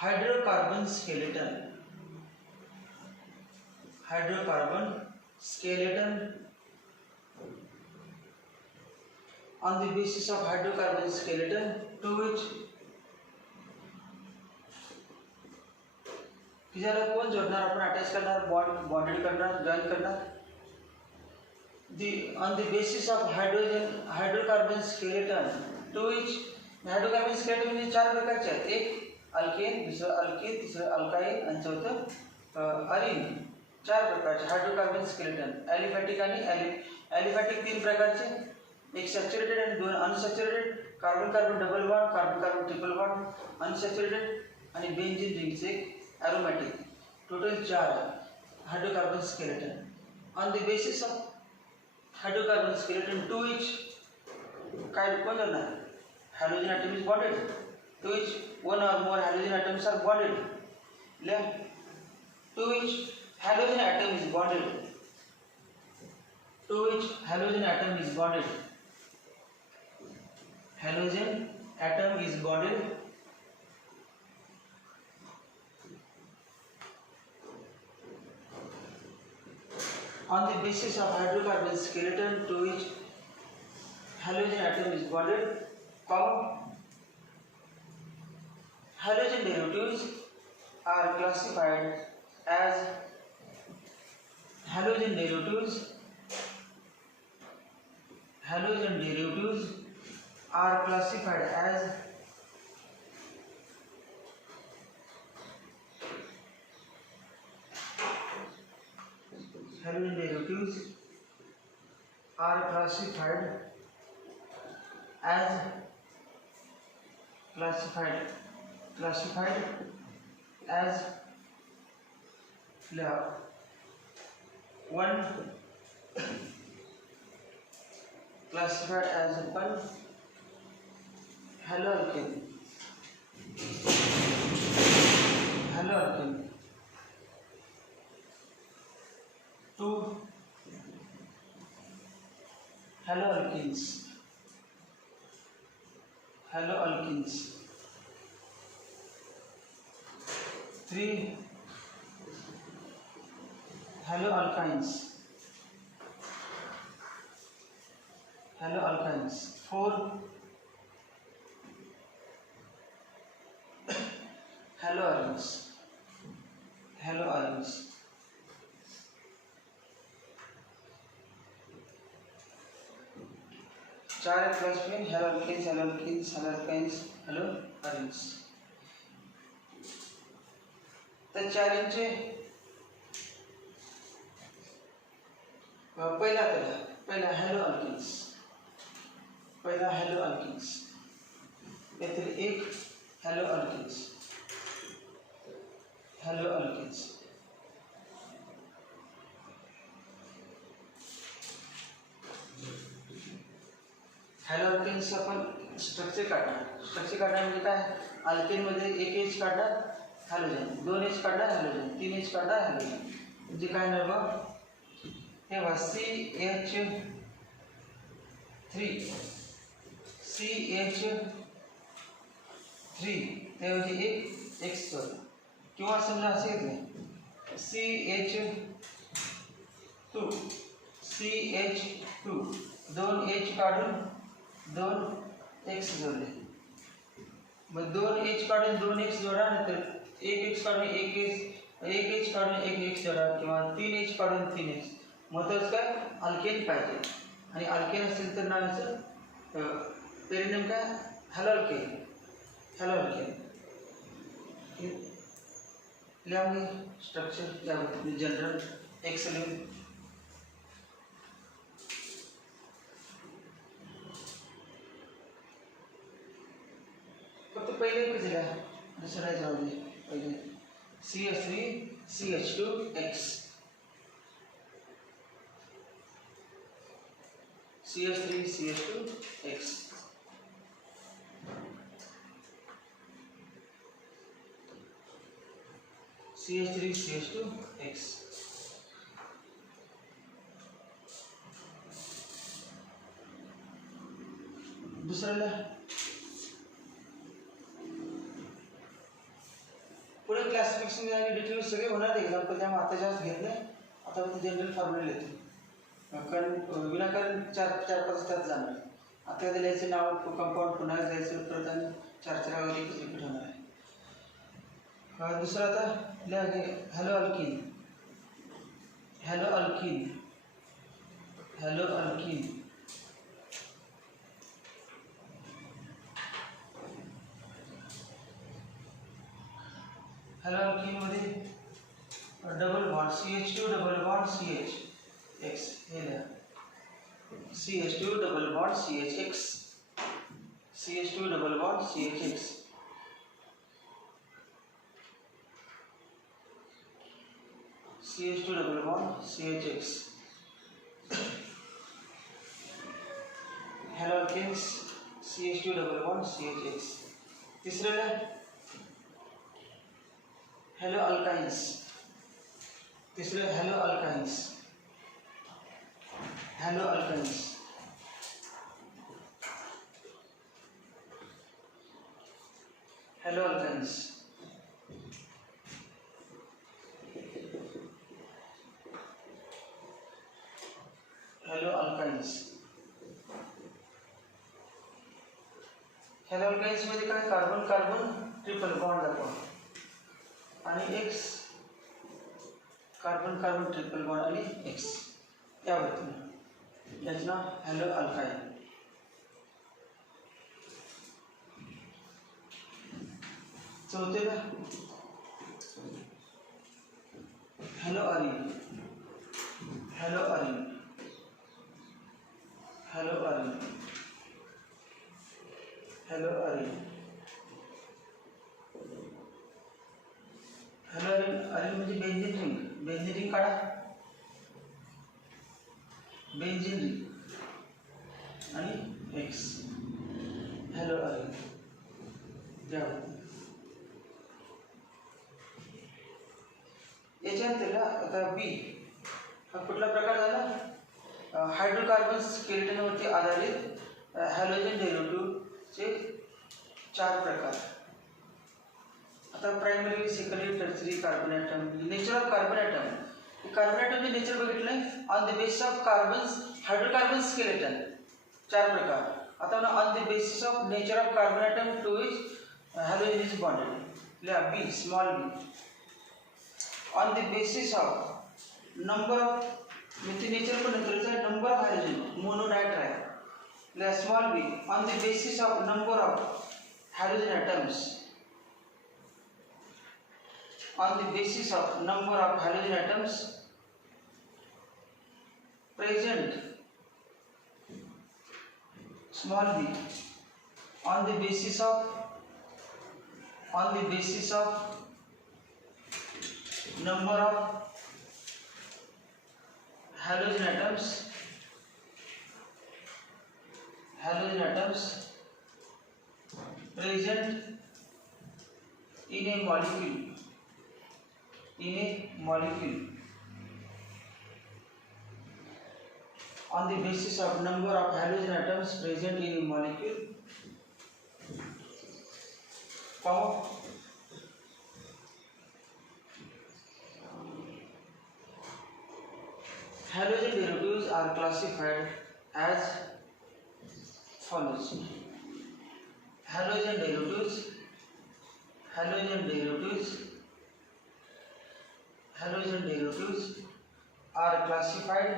hydrocarbon skeleton. On the basis of hydrocarbon skeleton to which किजाला कोण जोडणार आपण अटॅच करणार बॉन्डेड करणार जॉइन करणार. On the basis of hydrocarbon skeleton to which hydrocarbon skeleton म्हणजे 4 प्रकारचे आहेत. एक अल्केन दुसरं अल्कीन तिसरं अल्काईन आणि चौथं अरिन. 4 प्रकारचे हायड्रोकार्बन स्केलेटन. ॲलिफॅटिक आणि ॲलिफॅटिक 3 प्रकारचे. एक सॅच्युरेटेड आणि 2 unsaturated. Carbon carbon double bond carbon carbon triple bond unsaturated आणि बेंझिन रिंग्स एक aromatic. Total 4 hydrocarbon skeleton. On the basis of hydrocarbon skeleton to which halogen atom is bonded, to which one or more halogen atoms are bonded, to which halogen atom is bonded, halogen atom is bonded. On the basis of hydrocarbon skeleton to which halogen atom is bonded, halogen derivatives are classified as halogen derivatives are classified as halogen derivatives are classified as one classified as one haloalkane. Haloalkane. Two haloalkenes. Haloalkenes. Three haloalkynes. Haloalkynes. Four haloarenes. Haloarenes. चार class में haloalkanes, haloalkenes, haloalkynes, haloarenes. तर चारींचे पहिला haloalkenes. पहिला haloalkenes. यातील एक haloalkenes. haloalkenes. हॅलोअल्केन्स आपण structure काढणार म्हणजे काय, अल्केनमध्ये एक एच काढणार हॅलोजन, 2 एच काढणार हॅलोजन, 3 एच काढणार हॅलोजन, म्हणजे काय होणार बघ, हे बघा CH3 त्याऐवजी एक एक्स जोड, किंवा समजा असे घेतले CH2 2 एच काढून 2 एक्स जोडले, मग 2 एच काढून 2 एक्स जोडा, नंतर 1 एक्स काढून 1 एच काढून 1 एक्स जोडा, किंवा 3 एच काढून 3 एक्स. महत्त्वाचं काय, अल्केन पाहिजे, आणि अल्केन असेल तर नावाचं पेरिनेम काय, हॅलोअल्केन. लिहा स्ट्रक्चर त्याबद्दल जनरल एक्सलिन. फक्त पहिले एकच लिहा, दुसरा जाऊ दे. पहिले CH3 CH2X, CH3 CH2X. CH3 CH2X. दुसऱ्याला पुढे क्लासिफिकेशन आणि डिटेल सगळे होणार एक्झाम्पल, त्यामुळे आता जास्त घेत नाही. आता फक्त जनरल फॉर्म्युला लिहितो, कारण विनाकारण 4-5 त्यात जाणार. आता लिहायचं नाव कंपाऊंड पुन्हा जायचं परत, आणि 4 वेळा रिपीट होणार आहे. दुसरा आता लिहा हॅलोअल्कीन. हॅलोअल्कीन मध्ये double bond CH2 double bond CH हे लिहा, CH2 double bond CH CH2 double bond CH CH2 double bond CH हॅलोअल्केन्स CH2 double bond CH. तिसऱ्याला हॅलोअल्काइन्स. हॅलोअल्काइन्स हॅलोअल्काइन्स हॅलोअल्काइन्स मध्ये काय, कार्बन कार्बन ट्रिपल बॉन्ड दाखवा, आणि x carbon carbon triple bond आणि x, यावरती याचं नाव हॅलोअल्काइन. चौथ्याला हॅलोअरीन. हॅलोअरीन म्हणजे बेंझिन रिंग काढा. बेंझिन रिंग आणि एक्स हॅलो आहे याच्यानंतर आता बी हा कुठला प्रकार झाला हायड्रोकार्बन स्केलेटनवरती आधारित हॅलोजन डेरिव्हेटिव्हचे 4 प्रकार. आता primary secondary tertiary carbon atom nature of carbon atom carbon ॲटमचे नेचर बघितलं आहे on the basis of carbons hydrocarbon skeleton 4 प्रकार. आता आपण on the basis of nature of carbon atom to which halogen is bonded लिहा B small B on the basis of number of with nature को नंतरचा number of halogen mono tri ले small b on the basis of number of halogen atoms on the basis of number of halogen atoms present small b on the basis of number of halogen atoms present in a molecule on the basis of number of halogen atoms present in a molecule comma halogen derivatives are classified as follows. Halogen derivatives are classified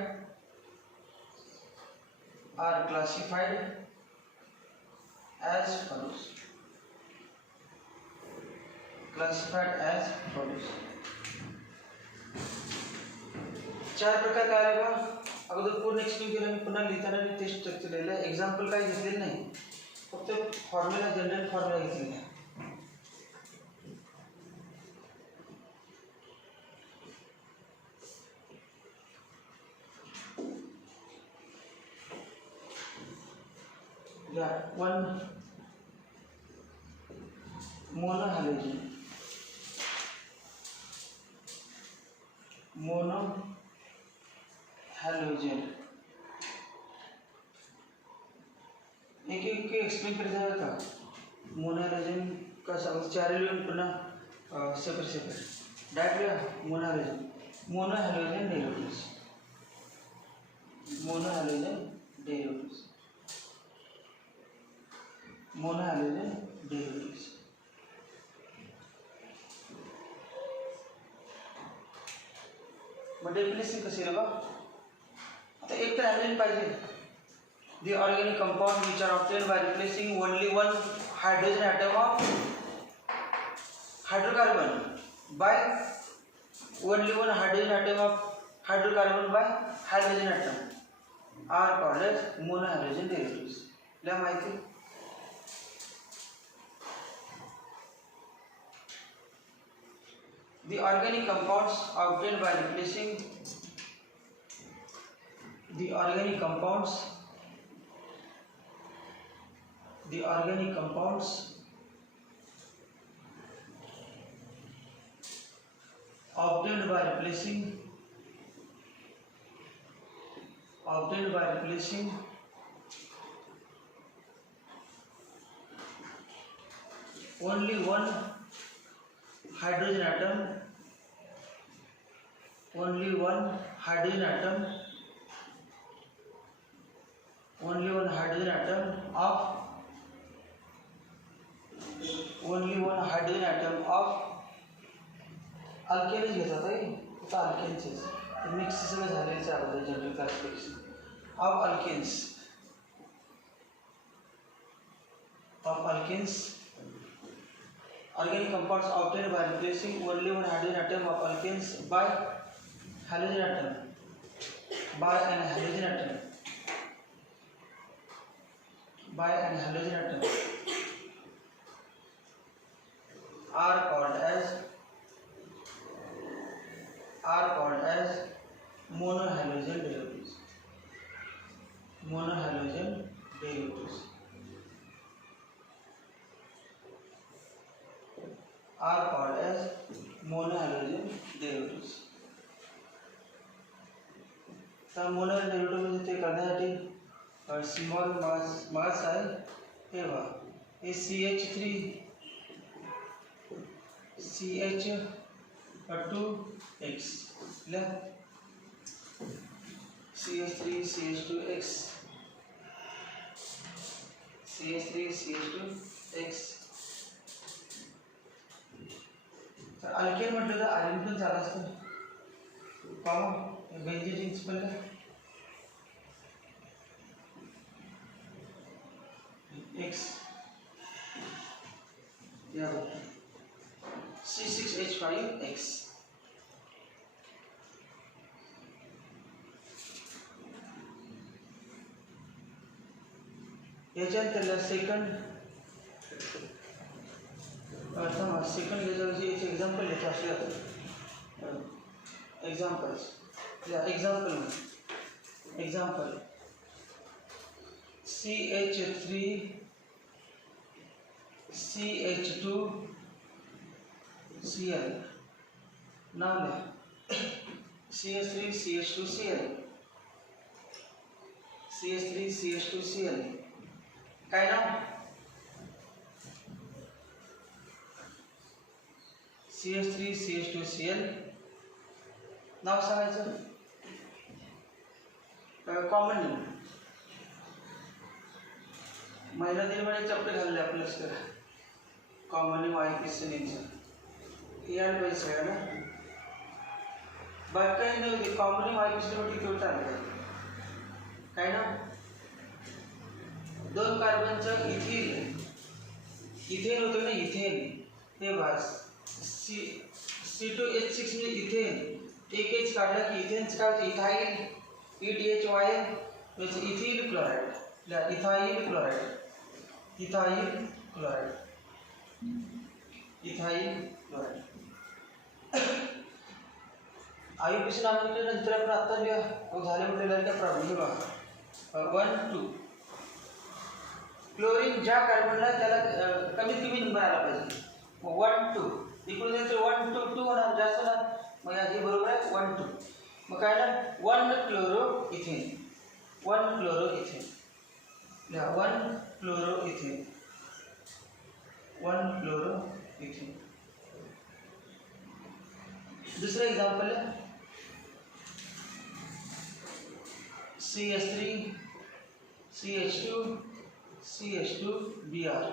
as follows. चार प्रकार काय आले बघा अगोदर पूर्ण explain केलं मी पुन्हा लिहिताना टेस्ट केलेलं आहे एक्झाम्पल काय घेतलेलं नाही फक्त फॉर्म्युला जनरल फॉर्म्युला घेतलेला आहे. वन मोनो हॅलोजन एक एक्सप्लेन करता है का मोनो हॅलोजन का समझ 4 एलिमेंट पुन्हा सेपरेट डायरेक्ट मोनो हॅलोजन डेरिव्हेटिव्स मग डेफिनेशन कशी आहे बघा आता एक तर हॅलोजन पाहिजे the organic compound which are obtained by replacing only one hydrogen atom of hydrocarbon by only one hydrogen atom of hydrocarbon by halogen atom are called as monohalogen derivatives. ला माहिती the organic compounds obtained by replacing the organic compounds obtained by replacing only one hydrogen atom of alkanes घेतात आहे आता alkanes mix सगळं झालेलं आहे general classification of alkanes organic compounds obtained by replacing only one hydrogen atom of alkanes by an halogen atom are called as monohalogen derivatives. Monomer derivative ते करण्यासाठी small mass आहे हे बघा, हे CH2X ला CH3CH2X तर अल्केन म्हटलं तर आर्यन पण झालं असतं कॉमन बेंझिन पण X या C6H5X याच्यानंतर सेकंड घ्यायच्या एक्झाम्पल घेतो असे एक्झाम्पल CH3CH2Cl नाव लिहा CH3CH2Cl काय नाव CH3CH2Cl नाव सांगायचं कॉमन नेम महिला दिनमध्ये चपटे घालले आपल्या लक्षात कॉमन नेम IPC नेमचं हे यायला पाहिजे सगळ्यांना बाकी काही नव्हते कॉमन नेम IPC नेमसाठी केवळ चालतं काय ना 2 कार्बनचं इथेन होतं ना इथेन हे बस C2H6 म्हणजे इथेन एक एच काढला की इथेनचं काय होतं इथाईल EDHYN म्हणजे ethyl chloride ethyl chloride IUPAC नावाच्या नंतर आपण आता लिहा झाले म्हटलेला त्या प्रॉब्लेम बघा 1 2 क्लोरीन ज्या कार्बनला त्याला कमीत कमी नंबर आला पाहिजे 1 2 इकडून 1 2 2 होणार जास्त होणार मग हे बरोबर आहे 1 2 मग काय ना 1 क्लोरो इथेन लिहा 1 क्लोरो इथेन दुसरं एक्झाम्पल आहे CH3CH2Br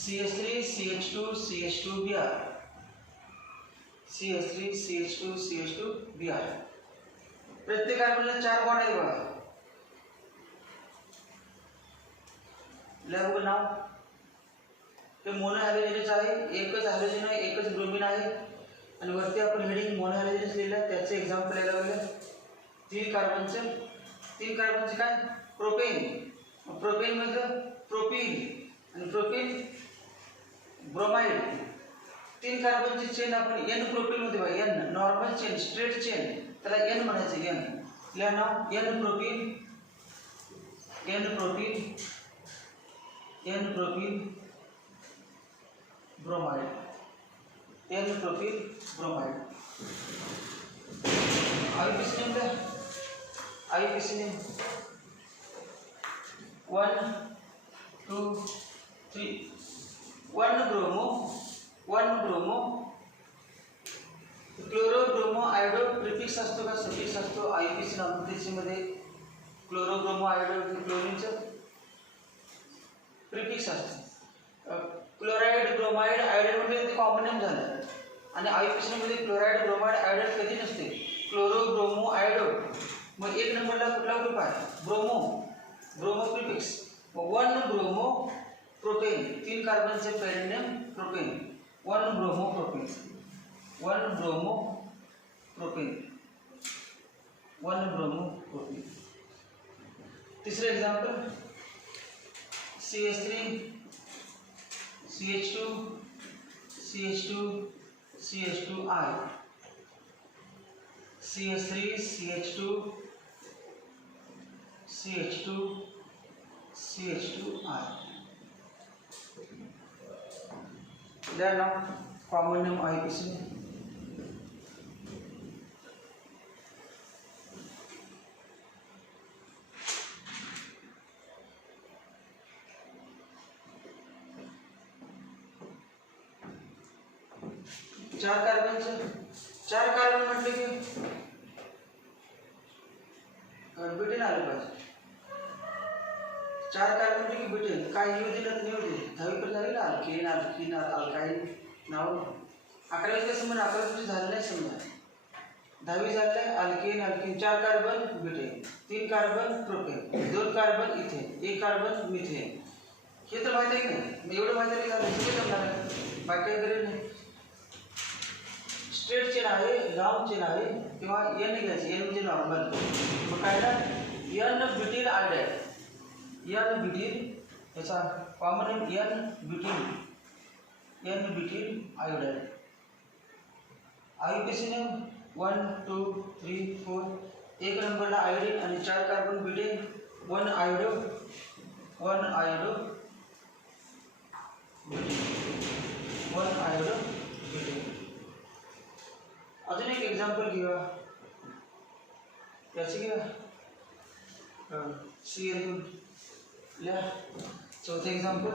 CH3CH2CH2Br प्रत्येक कार्बनला 4 बॉन्ड आहेत बघा लॅब नाव हे मोनो हॅलोजेनस आहे एकच हॅलोजन आहे एकच ब्रोमीन आहे आणि वरती आपण हेडिंग मोनो हॅलोजेनस लिहिलं त्याचं एक्झाम्पल यायला लागलं 3 कार्बनचे काय प्रोपेन मधलं प्रोपीन आणि प्रोपीन ब्रोमाइड 3 कार्बनची चेन आपण N प्रोपीन मध्ये बघा N normal chain straight chain त्याला N म्हणायचं N लिहा नाव N propene bromide IUPAC name 1 2 3 1 bromo chloro bromo iodo prefix असतो का सफिक्स असतो IUPAC नामनिर्देशामध्ये क्लोरो ब्रोमो आयोडो क्लोरीनचं प्रिफिक्स असतं क्लोराइड ब्रोमाइड आयोडाइड म्हणजे ते कॉमन नेम झालं आणि IUPAC मध्ये क्लोराइड ब्रोमाइड आयोडाइड कधी नसते क्लोरो ब्रोमो आयोडो मग 1 नंबरला कुठला ग्रुप आहे ब्रोमो प्रिफिक्स 1 ब्रोमो प्रोपेन 3 कार्बनचे parent name propane 1 bromo propane तिसरं example CH3CH2CH2I CH3CH2CH2I Then now common name IUPAC चार कार्बन म्हटलं की ब्युटेन आलं पाहिजे. चार कार्बन म्हटलं की ब्युटेन काय येऊ दिलं तर येऊ दे. 10वी पर्यंत झाली ना अल्केन अल्काईन नाव. 11वी कसं म्हणा 11वी झालं नाही समजा. 10वी झालं alkane 4 carbon butane, 3 carbon propane, 2 carbon ethane, 1 carbon methane. हे तर माहिती आहे की नाही. एवढं माहिती नाही झालं सगळं जमणार आहे. बाकी काही नाही. स्ट्रेट चेन आहे, लॉन्ग चेन आहे किंवा एन घ्यायचे. एन म्हणजे नॉर्मल. मग काय ना N butyl iodide. N butyl याचा common name N butyl iodide. IUPAC name 1 2 3 4. 1 नंबरला आयोडीन आणि 4 कार्बन ब्युटेन, 1 आयोडो ब्युटेन. अजून एक एक्झाम्पल घेऊया. याची घेऊया CL लिहा. चौथं एक्झाम्पल.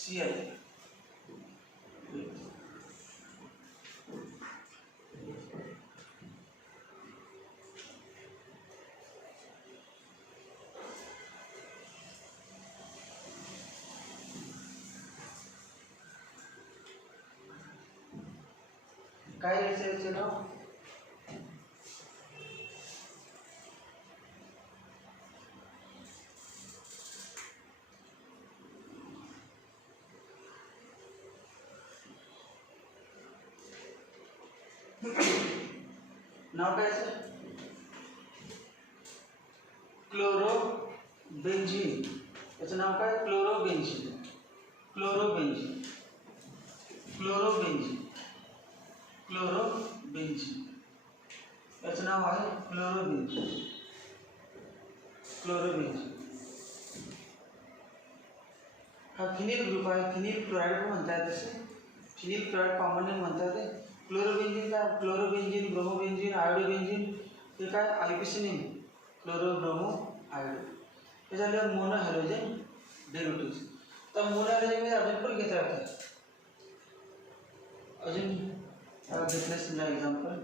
CL. काय याचं नाव? नाव काय सर? क्लोरोबेन्झीन. याचं नाव काय? क्लोरोबेन्झीन. याचं नाव आहे क्लोरोबेन्झीन. हा फिनिल ग्रुप आहे. फिनिल क्लोराईड म्हणतात. तसे फिनिल क्लोराईड कॉमन नेम म्हणतात. क्लोरोबेन्झीन काय? क्लोरोबेन्झीन, ब्रोमोबेन्झीन, आयोडोबेन्झीन हे काय? IPC name chloro bromo iodo. हे झालं मोनो हॅलोजन डेरिव्हेटिव्ह. तर मोनो हॅलोजन अजून पण घेता येतात. अजून घेतलं समजा एक्झाम्पल.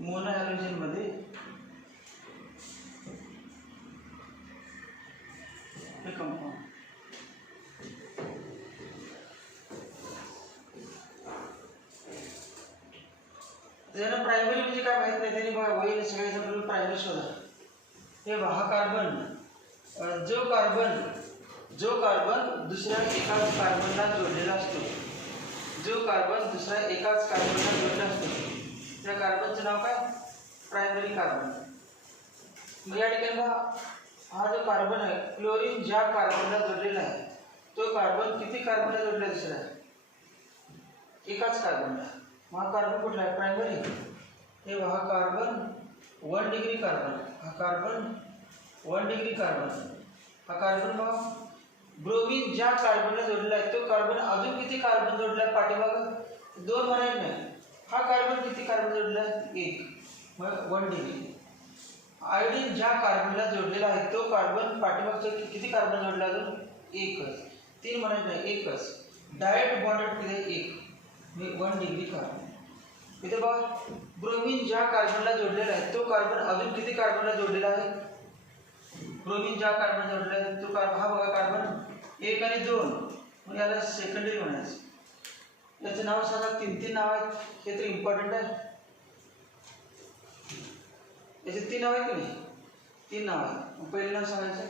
मोनो हॅलोजन मध्ये हे कंपाऊंड त्याला प्रायमरी म्हणजे काय माहित नाही. त्यांनी बघा वही सगळ्याच्या प्रायमरी शोधा. हे हा कार्बन जो कार्बन दुसऱ्या एकाच कार्बनला जोडलेला असतो. त्या कार्बनचं नाव काय? Primary carbon. मग या ठिकाणी हा जो कार्बन आहे क्लोरीन ज्या कार्बनला जोडलेला आहे तो कार्बन किती कार्बनला जोडलेला आहे? दुसऱ्या एकाच कार्बनला. मग हा कार्बन कुठला आहे? प्रायमरी. हे हा कार्बन 1 डिग्री कार्बन. हा कार्बन मग ब्रोमीन ज्या कार्बनला जोडलेला आहे तो कार्बन अजून किती कार्बन जोडला आहे पाठीमागं? 2 म्हणायला नाही. हा कार्बन किती कार्बन जोडला आहे? 1. मग 1 डिग्री. आयोडीन ज्या कार्बनला जोडलेला आहे तो कार्बन पाठीमागचा किती कार्बन जोडला? अजून 1च. 3 म्हणायचं नाही, 1च. डायरेक्ट बॉन्डेड किती? 1. 1 डिग्री कार्बन. इथे बघा ब्रोमीन ज्या कार्बनला जोडलेला आहे तो कार्बन अजून किती कार्बनला जोडलेला आहे? ब्रोमीन ज्या कार्बनला जोडलेला आहे तो कार्बन हा बघा कार्बन 1 आणि 2. मग याला सेकंडरी म्हणायचं. याचं नाव सांगा. 3 नाव आहेत. हे तर इम्पॉर्टंट आहे. याचे 3 नाव आहेत की नाही? 3 नाव आहेत. पहिलं नाव सांगायचं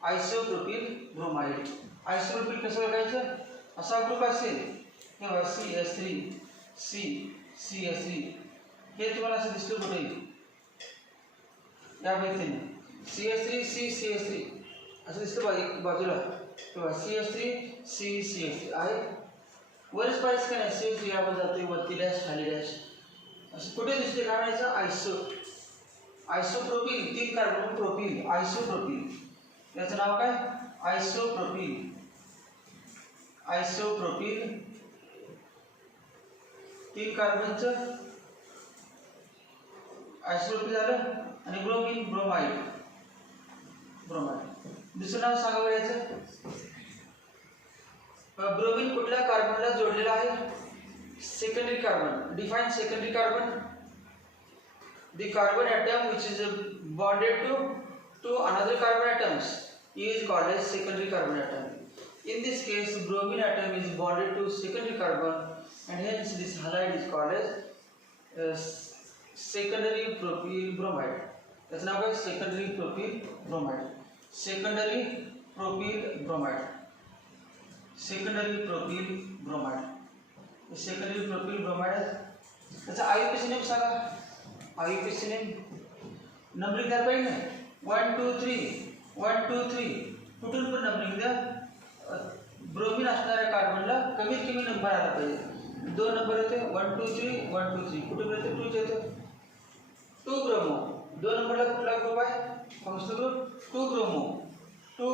आयसोप्रोपिल ब्रोमाइड. आयसोप्रोपिल कसं बघायचं? असा ग्रुप असेल तेव्हा CH3 हे तुम्हाला असं दिसलं कुठे? या पद्धतीने CH3 असं दिसतं बाजूला तेव्हा CH3 आहे. वरच पाहिजे का नाही CH3 आपण जातोय वरती डॅश खाली डॅश असं कुठे दिसते काय म्हणायचं आयसोप्रोपिल 3 कार्बन प्रोपिल आयसोप्रोपिल याचं नाव काय आयसोप्रोपिल 3 कार्बनचं आयसोप्रोपिल झालं आणि ब्रोमाइड दुसरं नाव सांगा बरं याचं ब्रोमीन कुठल्या कार्बनला जोडलेला आहे secondary carbon define secondary carbon the carbon atom which is bonded to another carbon atoms is called as secondary carbon atom. In this case bromine atom is bonded to secondary carbon and hence this halide is called as secondary propyl bromide. That's now called secondary propyl bromide. Secondary propyl bromide. Secondary propyl bromide. Secondary propyl bromide. That's IUPAC name सांगा. IUPAC name numbering द्या पाहिजे ना 1 2 3 कुठून पण numbering द्या bromine असणाऱ्या कार्बनला कमीत कमी नंबर आला पाहिजे 2 नंबर येते 1 2 3 कुठून येते 2 येते 2 ब्रोमो 2 नंबरला कुठला ग्रुप आहे फंक्शनल ग्रुप 2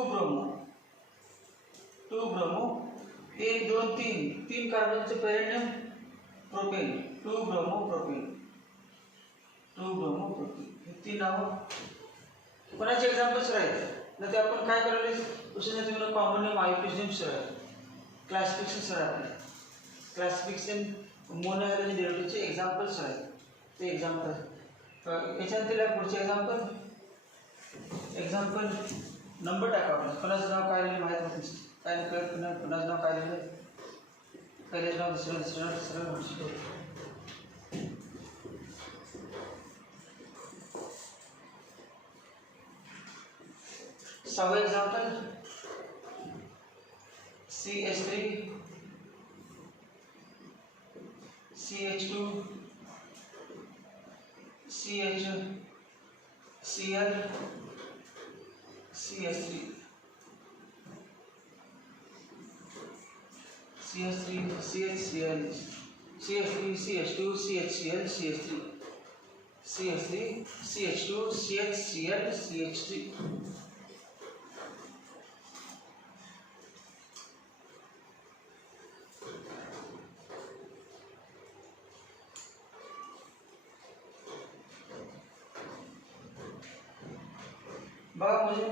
ब्रोमो 1 2 3 कार्बनचे parent name propane 2 bromo propane हे 3 नावं कोणाचे एक्झाम्पल्स राहील ना ते आपण काय करायला क्वेश्चन तुम्ही कॉमन नेम IUPAC नेम सरळ क्लासिफिकेशन सरळ आपले क्लासिफिकेशन मोनोहॅलोजन डेरिव्हेटिव्हचे एक्झाम्पल्स आहेत ते एक्झाम्पल याच्यानंतर पुढचे एक्झाम्पल नंबर टाका आपण कोणाचं नाव काय लिहिलं माहीत नव्हतं काय नाही कळत कोणाचं नाव काय लिहिलं पहिल्याचं नाव दुसरं 6th example CH3 CH2 CHCl CH3 CH3 CH2 CHCl CH3 CH2 CHCl CH3 बघा मुझे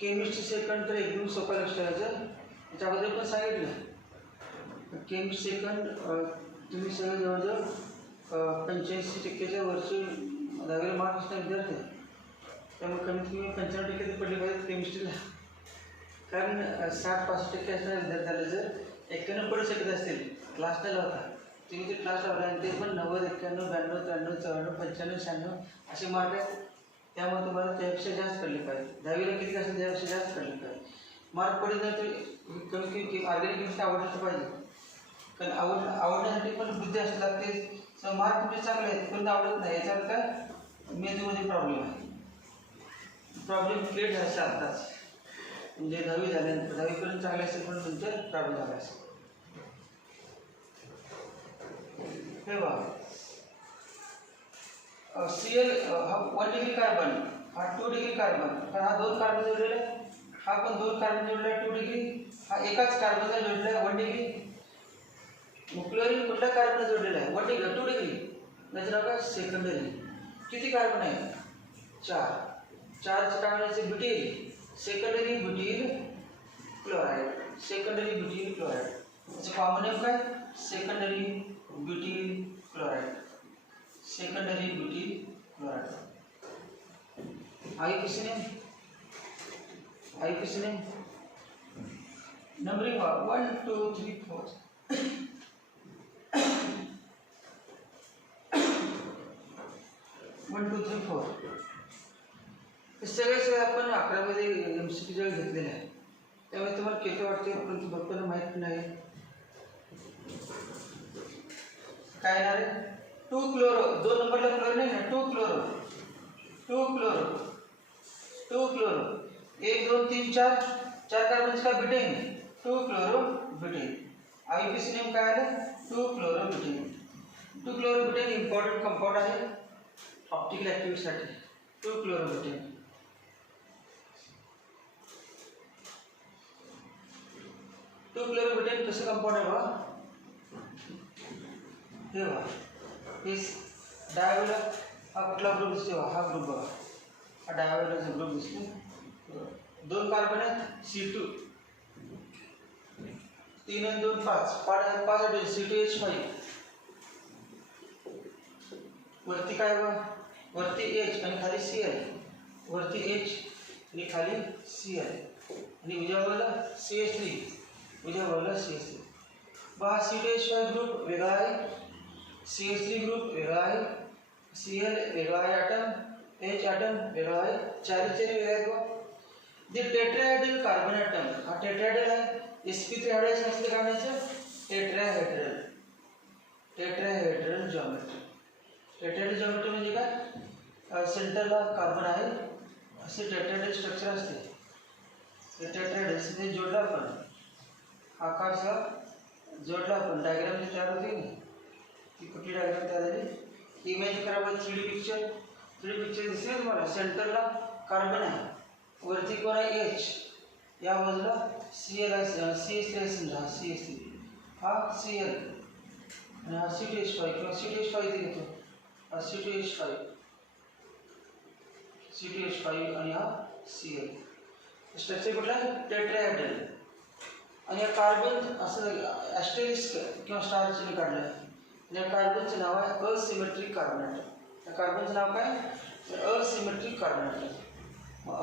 केमिस्ट्री सेकंड तर एकदम सोपं लक्ष ठेवायचं त्याच्याबद्दल पण सांगितलं केमिस्ट्री सेकंड तुम्ही सगळं जवळजवळ 85% वरचे 10वीला मार्क असणारे विद्यार्थी त्यामुळे कमीत कमी 95% तर पडले पाहिजेत केमिस्ट्रीला कारण 60-65% असणाऱ्या विद्यार्थ्याला जर 91 पडू शकत असतील क्लास नाही लावता तुम्ही ते क्लास लावला आणि ते पण 90 91 92 93 94 95 96 असे मार्क आहेत त्यामुळे तुम्हाला त्यापेक्षा जास्त पडले पाहिजे 10वीला किती असेल त्यापेक्षा जास्त पडले पाहिजे मार्क पडले नाही तर कमी कमी ऑर्गॅनिक केमिस्ट्री आवडलं पाहिजे कारण आवडण्यासाठी पण बुद्धी असते लागते मार्क तुमचे चांगले आहेत पण आवडत नाही याच्यावर काय मेंदूमध्ये प्रॉब्लेम आहे प्रॉब्लेम क्रिएट झाला आत्ताच म्हणजे 10वी झाल्यानंतर 10वीपर्यंत चांगले असेल पण नंतर प्रॉब्लेम झाला असेल हे बघा Cl हा 1 डिग्री कार्बन हा 2 डिग्री कार्बन कारण हा 2 कार्बन जोडलेला आहे हा पण 2 कार्बन जोडला आहे 2 डिग्री हा एकाच कार्बनला जोडला आहे 1 डिग्री क्लोरीन कुठल्या कार्बनला जोडलेला आहे 1 डिग्री 2 डिग्री नंतर बघा सेकंडरी किती कार्बन आहे 4 चे काय म्हणायचे ब्युटील सेकंडरी ब्युटील क्लोराइड याचं कॉमन नेम काय secondary butyl chloride IUPAC name numbering 1 2 3 4 1 2 3 4 हे सगळे आपण 11मध्ये MCQ जवळ घेतलेले आहे त्यामुळे तुम्हाला किती वाटते परंतु बघताना माहीत नाही काय येणार आहे 2 क्लोरो 2 नंबरला क्लोरीन आहे ना 2 क्लोरो 2 क्लोरो, 1 2 3 4 4 कार्बन का butane, 2 chloro butane. IUPAC name काय आलं? 2 chloro butane. 2 chloro butane important compound आहे ऑप्टिकल ऍक्टिव्हिटीसाठी. 2 क्लोरो ब्यूटेन. 2 क्लोरो ब्यूटेन कसं कंपाऊंड आहे बघा. हे बघा, हे डायव्हलप हा कुठला ग्रुप दिसतो? हा ग्रुप बघा, हा डायव्हलपचा ग्रुप दिसतो. 2 कार्बन आहेत C2, 3 आणि 2 5 5 C2H5. वरती काय बघा, वरती H आणि खाली Cl, वरती H आणि खाली Cl आणि उजव्या बाजूला CH3, उजव्या बाजूला CH3. बघा C2H5 ग्रुप वेगळा आहे, CH3 ग्रुप वेगळा आहे, Cl वेगळा आहे ॲटम, H ॲटम वेगळा आहे, चारी वेगळे आहेत बघा. जे टेट्राहेड्रल कार्बन ॲटम, हा टेट्राहेड्रल आहे. sp3 हायड्रोजन असले काय म्हणायचं? Tetrahedral. Tetrahedral geometry. Tetrahedral geometry म्हणजे काय? सेंटरला कार्बन आहे असे टेट्राहेड्रल स्ट्रक्चर असते. ते टेट्राहेड्रल से जोडला आपण, आकारचा जोडला आपण, डायग्राम तयार होते ना, ती कुठली डायग्राम तयार झाली? इमेज करा बघ, 3D पिक्चर. 3D पिक्चर दिसेल तुम्हाला. सेंटरला कार्बन आहे, वरती कोण आहे? H, या बाजूला Cl आहे, CH3 समजा, CH3 हा Cl आणि हा C2H5 किंवा C2H5 इथे घेतो, हा C2H5 आणि हा Cl. स्ट्रक्चर कुठला आहे? टेट्राहेड्रल. आणि या कार्बन असं ॲस्टेरिस्क किंवा स्टार चिन्ह काढलं आहे. या कार्बनचं नाव आहे असिमेट्रिक कार्बन ॲटम. या कार्बनचं नाव काय? Asymmetric carbon atom.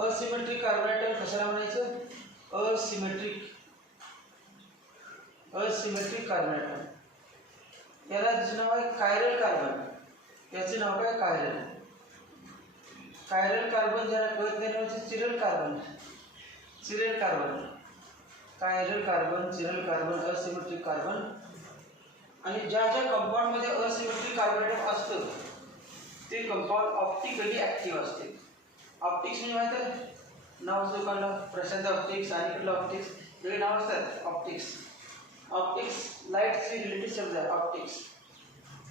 Asymmetric carbon atom कशाला म्हणायचं? Asymmetric carbon atom. याला जे नाव आहे कायरल कार्बन. याचे नाव काय? कायरल. कायरल कार्बन ज्याला कळत नाही chiral carbon. Chiral carbon, chiral carbon, chiral carbon, asymmetric carbon. आणि ज्या ज्या कंपाऊंडमध्ये असिमेट्रिक कार्बन ॲटम असतं ते कंपाऊंड ऑप्टिकली ॲक्टिव्ह असते. ऑप्टिक्स म्हणजे माहिती आहे? नाव दुकानला प्रशांत ऑप्टिक्स, अलीकडला ऑप्टिक्स, वेगळे नाव असतात. ऑप्टिक्स लाईटची रिलेटेड शब्द आहे ऑप्टिक्स.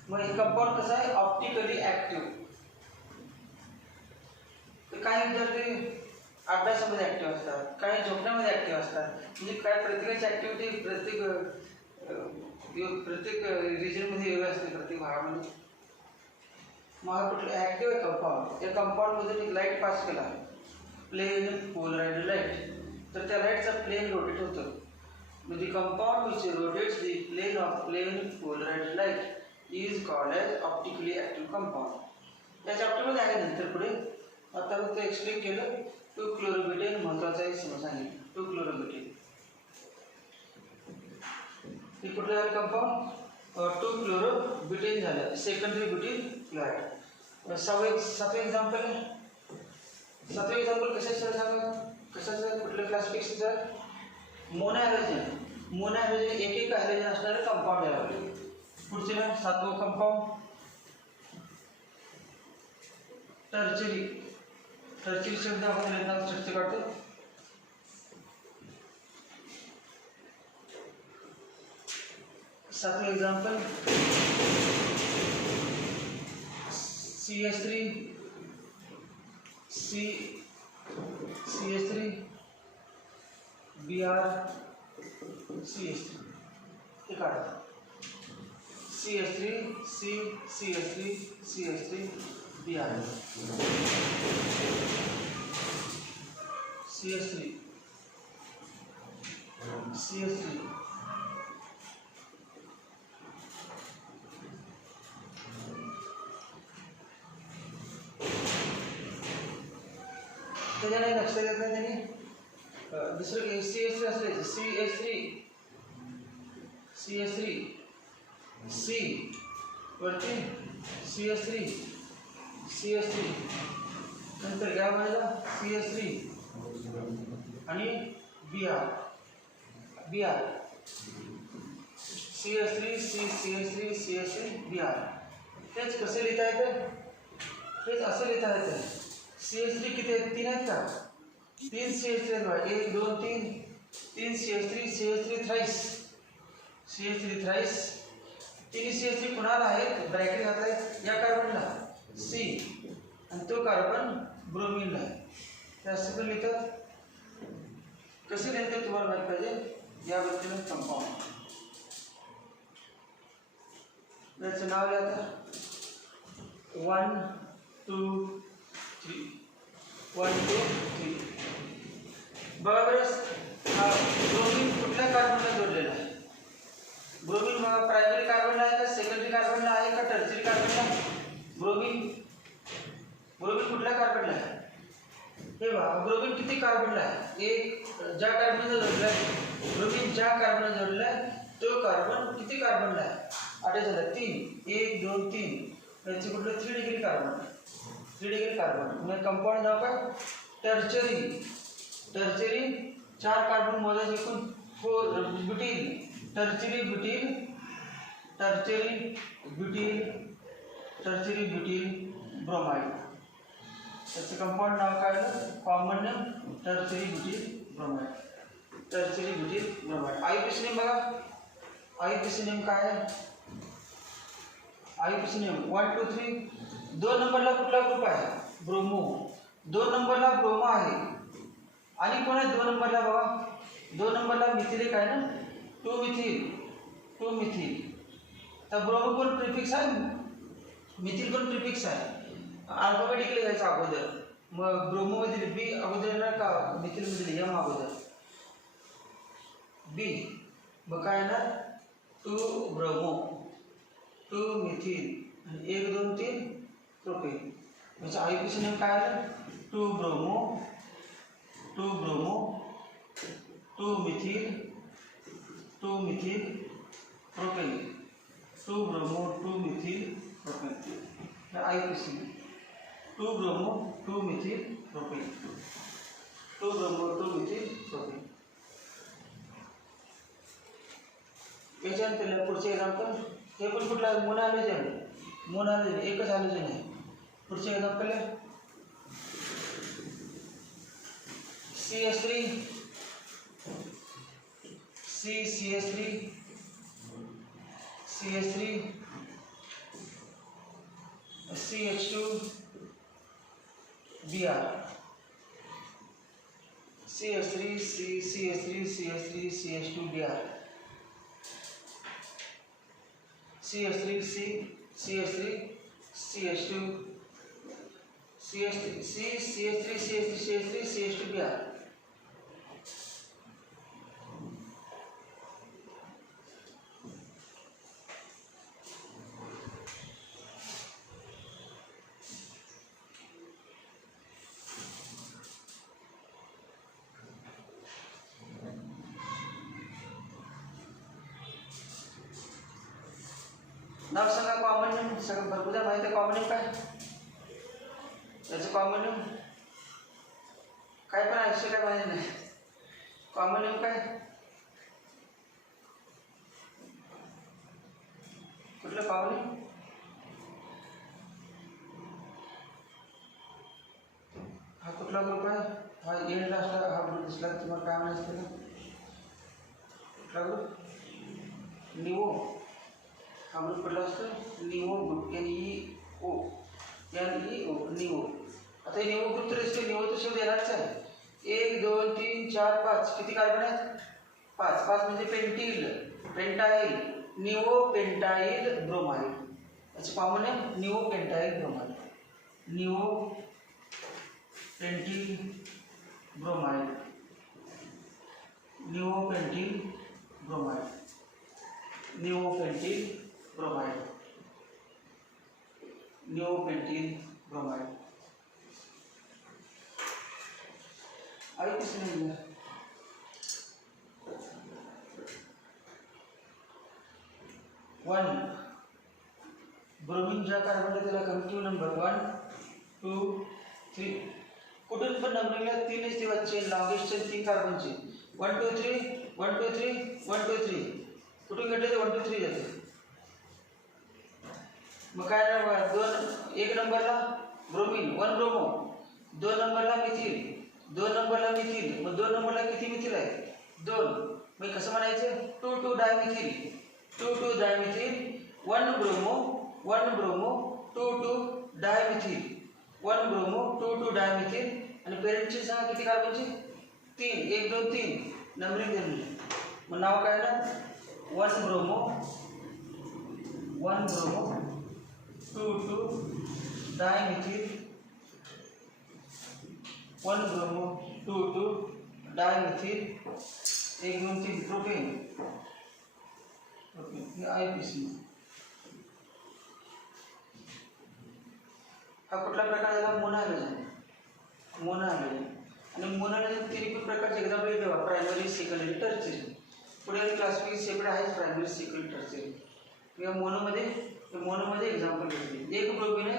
मग हे कंपाऊंड कसं आहे? Optically active. तर काही विद्यार्थी अभ्यासामध्ये ॲक्टिव्ह असतात, काही झोपण्यामध्ये ॲक्टिव्ह असतात. म्हणजे काय प्रत्येकाची ॲक्टिव्हिटी प्रत्येक रिजनमध्ये वेगळी असते, प्रत्येक भागामध्ये. मग हा कुठलं ॲक्टिव्ह आहे कंपाऊंड. या कंपाऊंडमध्ये एक लाईट पास केला, प्लेन पोलराइज्ड लाईट, तर त्या लाईटचा प्लेन रोटेट होतं. म्हणजे compound which rotates the plane of plane polarized light is called as optically active compound. या चॅप्टरमध्ये आहे नंतर पुढे. आता फक्त एक्सप्लेन केलं. 2 क्लोरो ब्यूटेन महत्त्वाचा आहे सांगितलं. 2 क्लोरो ब्यूटेन हे कुठलं आहे कंपाऊंड? 2 क्लोरो ब्यूटेन झालं, सेकंडरी ब्यूटेन क्लोराइड. सातवं एक्झाम्पल कशाचं सांगा? कशाचं? कुठलं क्लासिफिकेशनचं? मोनोहॅलोजन. मोनोहॅलोजन एक हॅलोजन असणारे कंपाऊंड आहे. पुढचे ना 7वं कंपाऊंड टर्चरी. टर्चरी शब्द आपण लेखनात स्ट्रक्चर काढतो. सातवं एक्झाम्पल CH3 Br CH3 हे काढा. CH3 Br CH3 त्याच्याने लक्षात येत नाही त्यांनी दुसरं CH3 असले CH3 C वरती CH3 नंतर काय म्हणायला CH3 आणि Br CH3 Br. तेच कसे लिहिता येतं? हेच असं लिहिता येतं. CH3 किती आहेत? 3 आहेत का? तीन CH3 बघा, 1 2 3 तीन CH3 थ्राईस, CH3 थ्राईस, तिन्ही CH3 कुणाला आहेत, ब्रॅकेट घातलाय या कार्बनला C, आणि तो कार्बन ब्रोमीनला आहे. जास्त पण लिहितात, कसे लिहितात तुम्हाला माहित पाहिजे, या व्यक्तीने कंपाऊंड याचं नाव लिहा. 1 2 3 1 2 3. बघा बरं, ब्रोमीन कुठल्या कार्बनला जोडलेला आहे, ब्रोमीन बघा प्रायमरी कार्बनला आहे का सेकंडरी कार्बनला आहे का टर्शियरी कार्बनला, ब्रोमीन कुठल्या कार्बनला आहे, हे बघा ब्रोमीन किती कार्बनला आहे, एक ज्या कार्बनला जोडलेला आहे, ब्रोमीन ज्या कार्बनला जोडलेला आहे तो कार्बन किती कार्बनला आहे, आठे झालं 3 1 2 3, याचे कुठलं 3 डिग्री कार्बन, 3 डिग्री कार्बन. म्हणजे कंपाऊंड नाव काय, टर्शियरी. चार कार्बन मोजायचे एकूण 4 ब्युटील, टर्शियरी ब्युटील ब्रोमाइड. त्याचं कंपाऊंड नाव काय आलं, common name tertiary butyl bromide. IUPAC name बघा, आयपीसी नेम काय आहे, आयपीसी नेम 1 2 3. 2 नंबरला कुठला ग्रुप आहे, ब्रोमो. 2 नंबरला ब्रोमो आहे, आणि कोण आहे 2 नंबरला बघा, 2 नंबरला मिथिल एक आहे ना, 2 मिथिल. तर ब्रोमो पण प्रिफिक्स आहे, मिथिल पण प्रिफिक्स आहे. अल्फाबेटिकली घ्यायचं अगोदर, मग ब्रोमो मधील बी अगोदर येणार का, मिथिल मधील एम अगोदर, बी. मग काय येणार 2 ब्रोमो 2 मिथिल आणि 1 2 3 प्रोपेन. म्हणजे आयपीसी नेम काय आलं, 2 bromo 2 methyl propane, 2 bromo 2 methyl propane. IPC 2 bromo 2 methyl propane, 2 bromo 2 methyl propane. याच्यानंतर पुढचे एक्झाम्पल, हे पण कुठला मोनोहॅलोजन एकच हॅलोजन आहे. पुढचे एक्झाम्पल आहे CH3 CH2 Br, CH3 CH2 Br, CH3 Br. नाव सांगा, कॉमन नेम सगळं भरपूर माहिती आहे. कॉमन नेम काय, याचं कॉमन नेम काय पण ऐकशे काय माहिती नाही. कॉमन नेम काय, कुठलं कॉमन नेम, हा कुठला ग्रुप आहे, हा एंडला असला हा ग्रुप दिसला तुम्हाला काय म्हणायचं त्याला, कुठला ग्रुप, निवो. हा ग्रुप कुठला असतो, निवो ग्रुप, NEO निवो. आता निवो ग्रुप तर दिसते, निवो तर शब्द येणारच आहे. 1 2 3 4 5 किती कार्बन आहेत, 5 म्हणजे पेंटाईल, निवो पेंटाईल ब्रोमाइड. याचं कॉमन आहे neo pentyl bromide, neo pentyl bromide, neopentyl bromide, neopentyl bromide, neopentyl bromide. आई किसने लिया, वन ब्रोमीन ज्या कार्बन त्याला कमिटिव्ह नंबर 1 2 3 कुठून पण नंबरिंगला 3च दिवस चेन, लॉंगेस्ट चेन 3 कार्बनची 1 2 3 1 2 3 1 2 3 कुठून घेतले ते 1 2 3 जाते. मग काय एक नंबरला ब्रोमीन 1 ब्रोमो, 2 नंबरला मिथिल 2 नंबरला मिथिल, मग 2 नंबरला किती मिथिल आहे? 2. मग कसं म्हणायचं? 2 dimethyl, 2 dimethyl, 1 bromo, 2 dimethyl, 1 bromo, 2 dimethyl. आणि पेरेंटची संख्या किती कार्बनची? 3, 1 2 3 नंबरिंग दिली. मग नाव काय ना? 1 bromo, 2 dimethyl, 1 bromo, 2 dimethyl, 1 2 3 propane. Okay, IPC. हा कुठला प्रकार झाला? मोनोहॅलोजन. मोनोहॅलोजन. आणि मोनोहॅलोजन तिन्ही पण प्रकारचे एक्झाम्पल देवा, प्रायमरी, सेकंडरी, टर्शियरी. पुढे क्लासिफिकेशन सेपरेट आहे, प्रायमरी, सेकंडरी, टर्शियरी. किंवा मोनोमध्ये एक्झाम्पल घेतले. एक प्रोपीन आहे,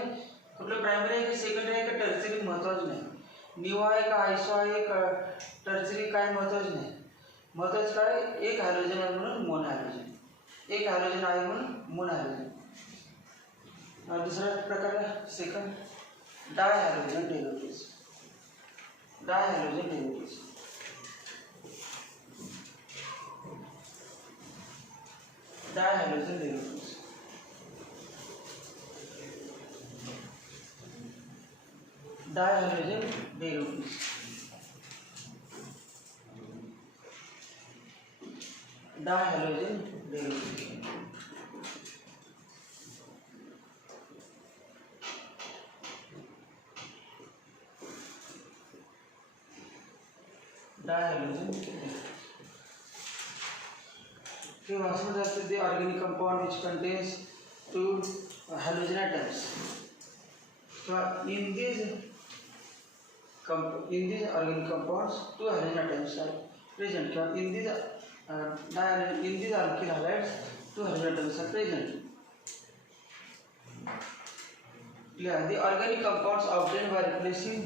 कुठलं प्रायमरी आहे की सेकंडरी आहे का टर्शियरी महत्त्वाचं नाही. निओ आहे का आयसो आहे का टर्शियरी काय महत्त्वाचं नाही. महत्त्वाचं काय? एक हॅलोजन आहे म्हणून मोनोहॅलोजन. एक हॅलोजन आहे म्हणून मोनोहॅलोजन. दुसरा प्रकार आहे second, डायहॅलोजन डेरिव्हेटिव्स. डायहॅलोजन डेरिव्हेटिव्स. डायहॅलोजन डेरिव्हेटिव्स. डायहॅलोजन डेरिव्हेटिव्स. डायहॅलोजन डेरिव्हेटिव्स. Dihalogen. So, the organic compound which contains 2 halogen atoms. So, in these organic compounds, 2 halogen atoms are present. In these alkyl halides, 2 halogen atoms are present. Yeah, the organic compounds obtained by replacing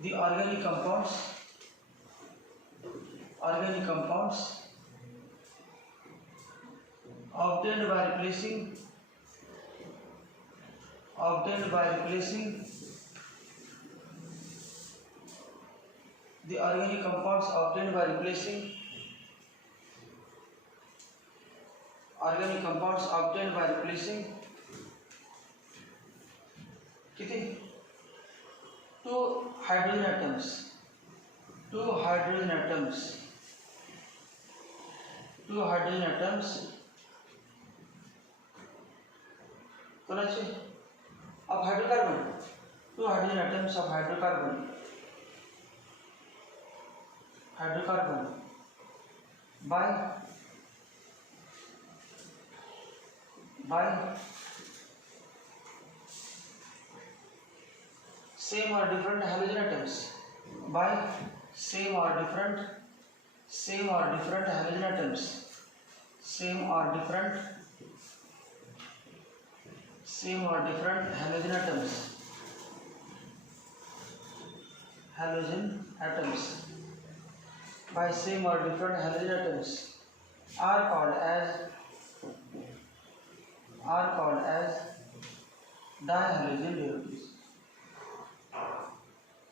the organic compounds obtained by replacing the organic compounds obtained by replacing किती? 2 hydrogen atoms. 2 hydrogen atoms कोणाचे? of hydrocarbon. 2 hydrogen atoms of hydrocarbon by same or different halogen atoms. By same or different halogen atoms. Same or different halogen atoms. By same or different halogen atoms are called as dihalogen derivatives.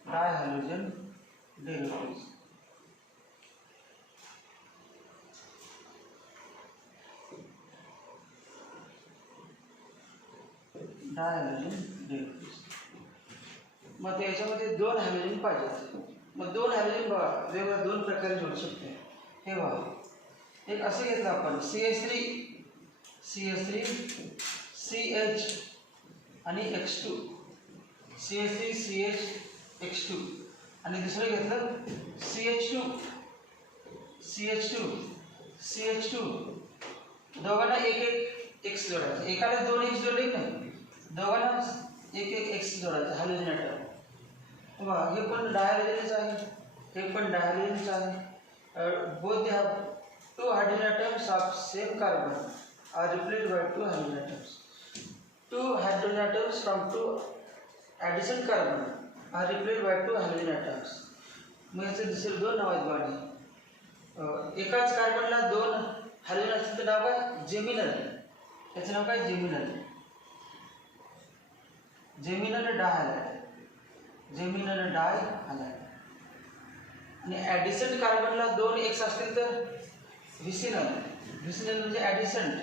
Dihalogen derivatives. मग याच्यामध्ये 2 halogen पाहिजेत. मग 2 halogen बघा वेगवेगळ्या 2 प्रकारे जोडू शकते. हे बघा, एक असे घेतलं आपण CH3 CH आणि X2, CH3 CH X2. आणि दुसरं घेतलं CH2 दोघांना एक X जोडायचं. एकाला 2 X जोडले नाही, दोघांना एक X जोडायचं हॅलोजन ॲटम. बघा, हे पण डायहॅलोजनच आहे, हे पण डायहॅलोजनच आहे. Both they have 2 hydrogen atoms of same carbon are replaced by 2 halogen atoms. 2 hydrogen atoms from 2 adjacent carbon are replaced by 2 halogen atoms. मग याचे दुसरे 2 नाव आहेत बाळी. एकाच कार्बनला 2 हॅलोजन असतील तर नाव काय? जेमिनल. याचं नाव काय? जेमिनल डायहॅलाइड. जेमिनल डाय हॅलाइड. आणि ॲडिसंट कार्बनला 2 एक्स असतील तर व्हिसिनल. व्हिसिनल म्हणजे ॲडिसंट,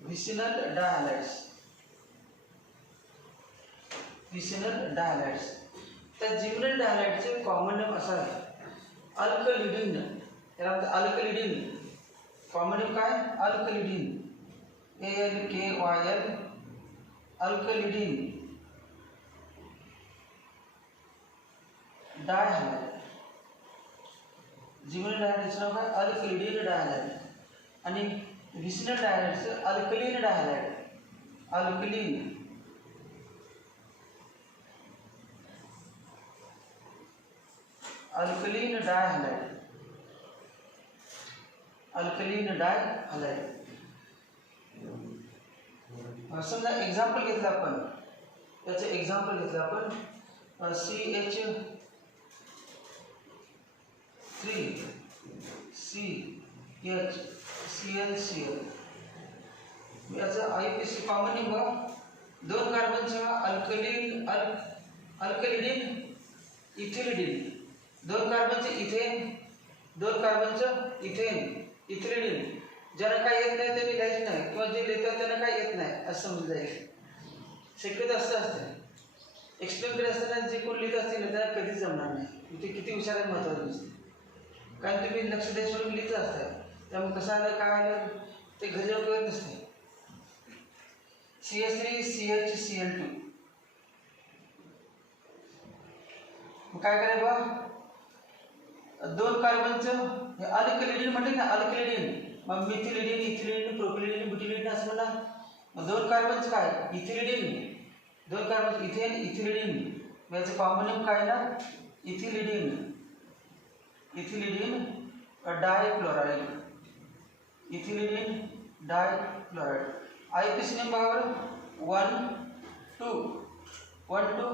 व्हिसिनल डायहॅलाइड्स. व्हिसिनल डायहॅलाइड्स. त्या जिमिनल डायहॅलाइडचे कॉमन नेम असा आहे अल्कलिडिन. याला म्हणतात अल्कलिडिन. कॉमन नेम काय? अल्कलिडिन. ALKYL अल्कलिडिन डायहॅलाइड. जिमिनल डायहॅलाइडचं नाव काय? Alkylidene dihalide. आणि व्हिसिनल डायहॅलाइडचं alkylene dihalide. Alkylene alkylene dihalide. Alkylene dihalide. समजा एक्झाम्पल घेतलं आपण, याचं एक्झाम्पल घेतलं आपण CH3 CHClCl. याचं IPC कॉमन नेम बघा. 2 कार्बनचा अल्कलिडिन इथिलिडिन. 2 कार्बनचे इथेन, 2 कार्बनचं इथेन इथिलिडिन. ज्यांना काय येत नाही ते लिहायचं नाही, किंवा जे लिहितात त्यांना काय येत नाही असं समजलं जाईल. शक्यतो असं असतं. एक्सप्लेन करत असताना जे कोण लिहित असतील त्यांना कधीच जमणार नाही. ते किती हुशार आहे महत्त्वाचं नसते, कारण तुम्ही लक्ष द्या सोडून लिहित असताय. त्यामुळे कसं आलं काय आलं ते घरी जाऊन कळत नसते. CH3 CHCl2. मग काय करायचं बा? 2 कार्बनचं हे अल्कलिडिन म्हणते ना, अल्कलिडिन. मग मिथिलिडिन, इथिलिडिन, प्रोपिलिडिन, ब्युटिलिडिन असं म्हणा. मग 2 कार्बनचं काय? इथिलिडिन. 2 कार्बन इथेन इथिलिडिन. याचं कॉमन नेम काय ना? इथिलिडिन. इथिलिडिन डायक्लोराइड. इथिलिडिन डायक्लोराइड. IPC नेम बघा बरं. 1 2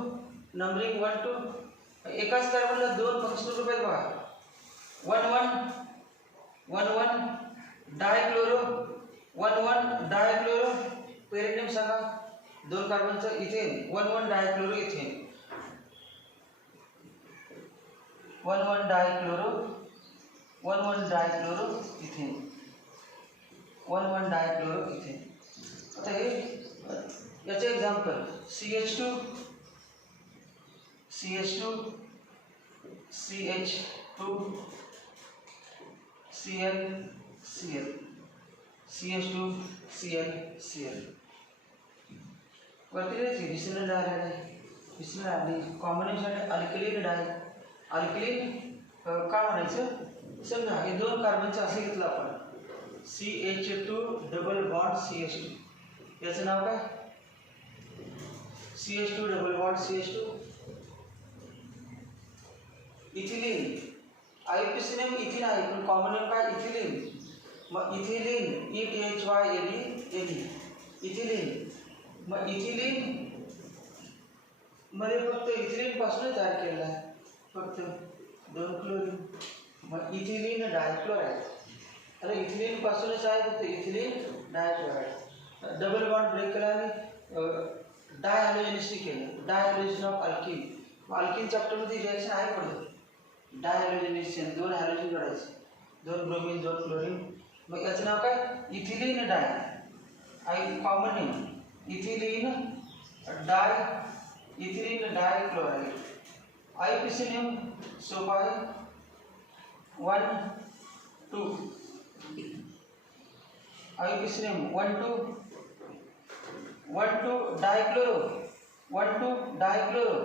नंबरिंग 1 2. एकाच कार्बनला 2 फंक्शनल ग्रुप आहेत बघा. 1 1 डायक्लोरो. 1 डायक्लोरो. पेरेंट नेम सांगा. 2 कार्बनचं ethane. 1 dichloro ethane. 1 dichloro. 1 dichloro ethane. 1 dichloro ethane. आता हे याचे example CH2 CH2 CH2 Cl Cl CH2 Cl Cl. वरती व्हिसिनल डायहॅलाइड आहे. व्हिसिनल आणि कॉम्बिनेशन आहे अल्कलीन डाय. अल्कलीन का म्हणायचं? समजा हे 2 कार्बनचं असं घेतलं आपण CH2 डबल बॉन्ड CH2. याचं नाव काय? CH2 double bond CH2. Ethylene. IPC name इथिन आहे, पण कॉमन नेम काय? इथिलीन. मग इथिलीन ETHYLE इथिलीन. मग इथिलीन मध्ये फक्त इथिलीन पासूनच तयार केलेला आहे, फक्त 2 क्लोरीन. मग इथिलीन डायक्लोराइड. अरे इथिलीन पासूनच आहे फक्त इथिलीन डायक्लोराइड. डबल बॉन्ड ब्रेक केला आणि डायहॅलोजनिस्टी केलं. डायहॅलोजन ऑफ अल्किन. अल्किन चॅप्टरमध्ये रिएक्शन आहे पडलं. डायहॅलोजनेशन 2 हॅलोजन जोडायचे, 2 ब्रोमीन 2 क्लोरीन. मग याचं नाव काय? Ethylene di. Common name ethylene dichloride. IPC name सोपा आहे 1 2. IPC name 1 2 dichloro. 1 2 dichloro.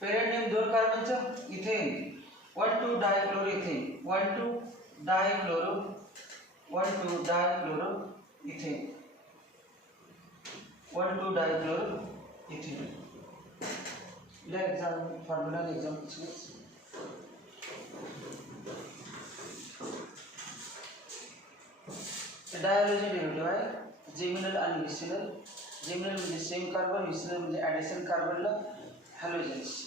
Parent name 2 कार्बनचं ethane. 1 2 dichloro ethane. 1 2 dichloro. 1 2 dichloro ethane. 1 2 dichloro ethane. या exam formula examples. Dihalogen derivative आहे जेमिनल आणि व्हिसिनल. जेमिनल म्हणजे सेम कार्बन, व्हिसिनल म्हणजे addition कार्बनला halogens.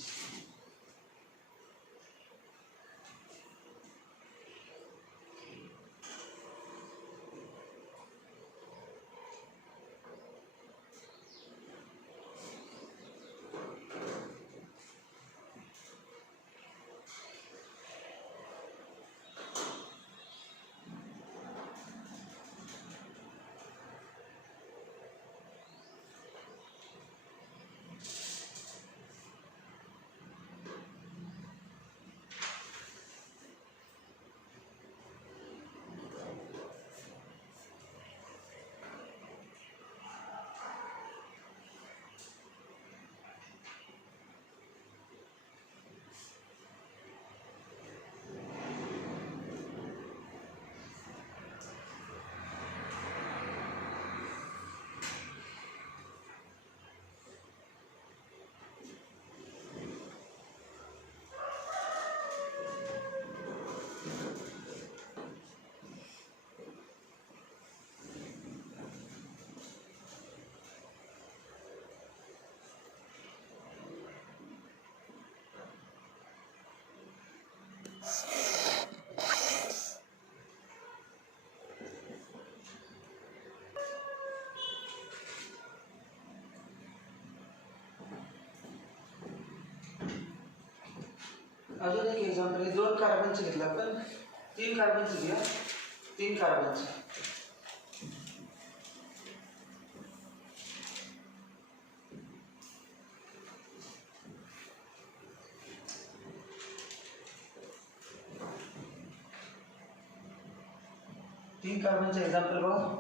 अजून एक एक्झाम्पल आहे, 2 कार्बनचं घेतलं आपण, 3 कार्बनचं घ्या, 3 कार्बनचं. तीन कार्बनचं एक्झाम्पल बघा.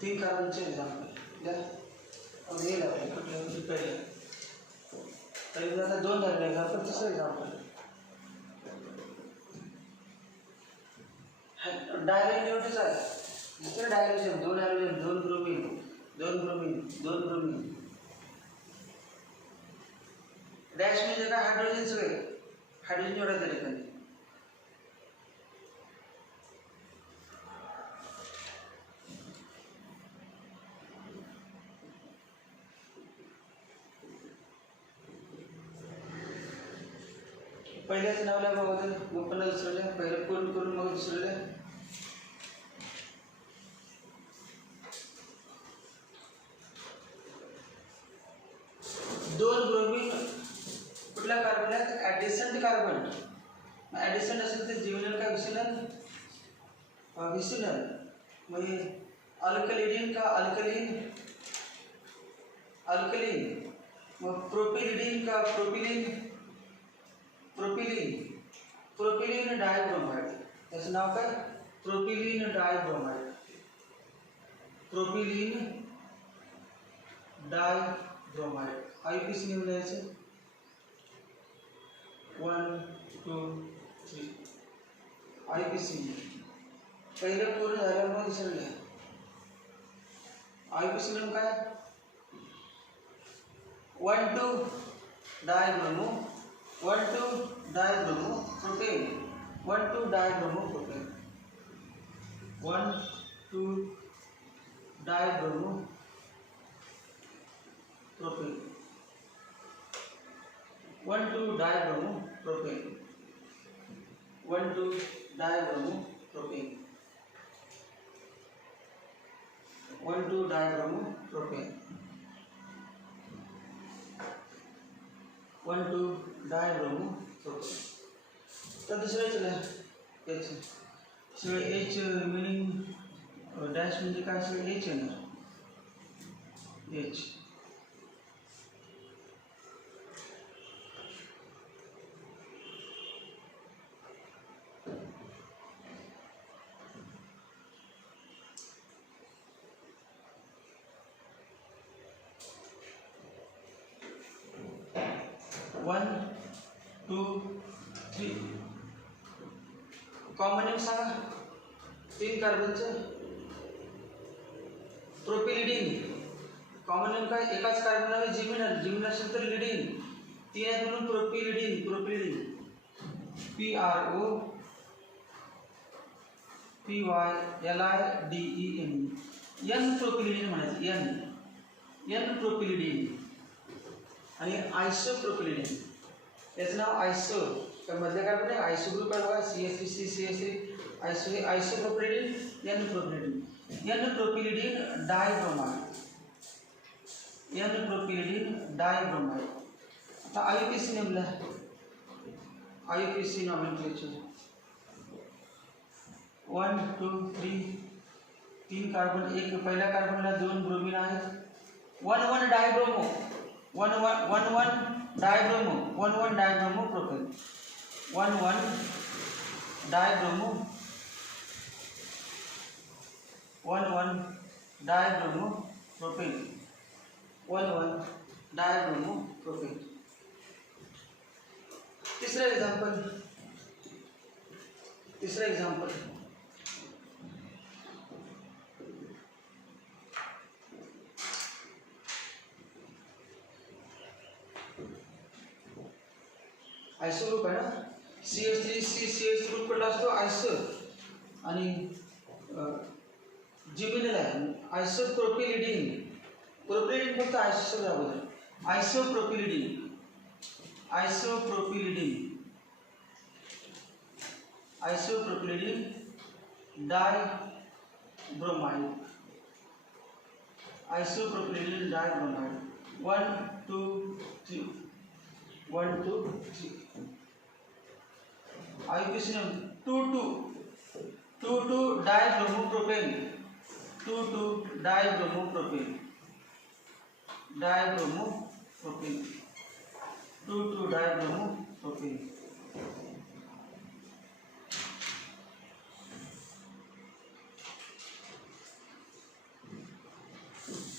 तीन कार्बनचे एक्झाम्पल द्या. हे लागले कुठलं पहिलं, पहिलं आता 2 झाले एक्झाम्पल. तिसरं एक्झाम्पल डायरेक्ट न्यूट्रीच आहे. दुसरं direction 2 hydrogen, 2 bromine, 2 bromine, 2 bromine. Dash म्हणजे काय, हायड्रोजन सगळे हायड्रोजन जोडायचं त्या ठिकाणी. पहिल्याच नावला मग पुन्हा दुसरं, पहिलं पूर्ण करून मग दुसरं. दोन ब्रोमीन कुठल्या कार्बन आहे, ॲडिसंट कार्बन. ॲडिसंट असेल तर जिव्हनल का विसिनल, विसिनल. म्हणजे अल्कलिडिन का अल्कलीन, अल्कलीन. मग प्रोपिलिडिन का प्रोपिलिन, प्रोपिलिन. प्रोपिलिन डायब्रोमाइड, त्याचं नाव काय, प्रोपिलिन डायब्रोमाइड. प्रोपिलिन डायब्रोमाइड. आयपीसी नेम लिहायचं 1 2 3. आयपीसी पहिलं पूर्ण झालं मग दुसरं लिहा. आयपीसी नेम काय, 1 2 dibromo, 1 2 dibromo propane, 1 2 dibromo propane, 1 2 dibromo propane, 1 2 dibromo propane, 1 2 dibromo propane, 1 2 dibromo propane, 1 2 dibromo propane. तर दुसरं चला एच. सगळे एच मिनिंग डॅश म्हणजे काय, सगळे एच येणार. एच 1 2 3. कॉमन नेम सांगा 3 कार्बनचं. प्रोपिलिडिन कॉमन नेम काय, एकाच कार्बनला जिमिनल, जिमिनल असेल तर लिडिन. 3 आहेत म्हणून प्रोपिलिडिन, प्रोपिलिडिन. PROPYLIDEN. एन प्रोपिलिडिन म्हणायचं, एन प्रोपिलिडिन. आणि आयसोप्रोपिलिडिन, याचं नाव आयसो. तर मधल्या कार्बन आहे आयसो ग्रुप आहे बघा, CH3 CH3 आयसो. हे isopropylidene, N propylidene. N propylidene dibromide, N propylidene dibromide. आता आयपीसी नेमला, आयपीसी नॉमेनक्लेचर 1 2 3. 3 कार्बन, एक पहिल्या कार्बनला 2 ब्रोमीन आहेत. 1 1 dibromo, 1 1 1 1 dibromo, 1 1 dibromo propane, 1 1 dibromo, 1 1 dibromo propane, 1 डायब्रोमोप्रोपेन. तीसरा एग्जांपल आयसो ग्रुप आहे ना, CH3 ग्रुप कुठला असतो, आयसो. आणि जिमिनल आहे आयसोप्रोपिलिडीन. प्रोपिलिडीन फक्त आयसो अगोदर, आयसोप्रोपिलिडीन डायब्रोमाइड. 1 2 3 IUPAC 2 डायब्रोमोप्रोपेन. 2 डायब्रोमोप्रोपेन. 2 डायब्रोमोप्रोपेन.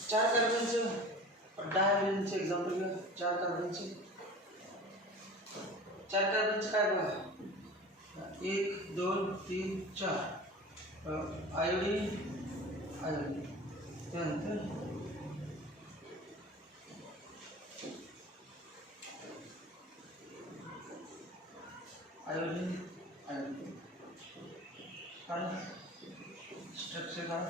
चार कार्बनचं डायहायड्रोजनचे एक्झाम्पल घ्या. चार कार्बनचे काय बघा, 1 2 3 4. आयोडीन त्यानंतर आयोडीन आणि स्ट्रक्चर काय,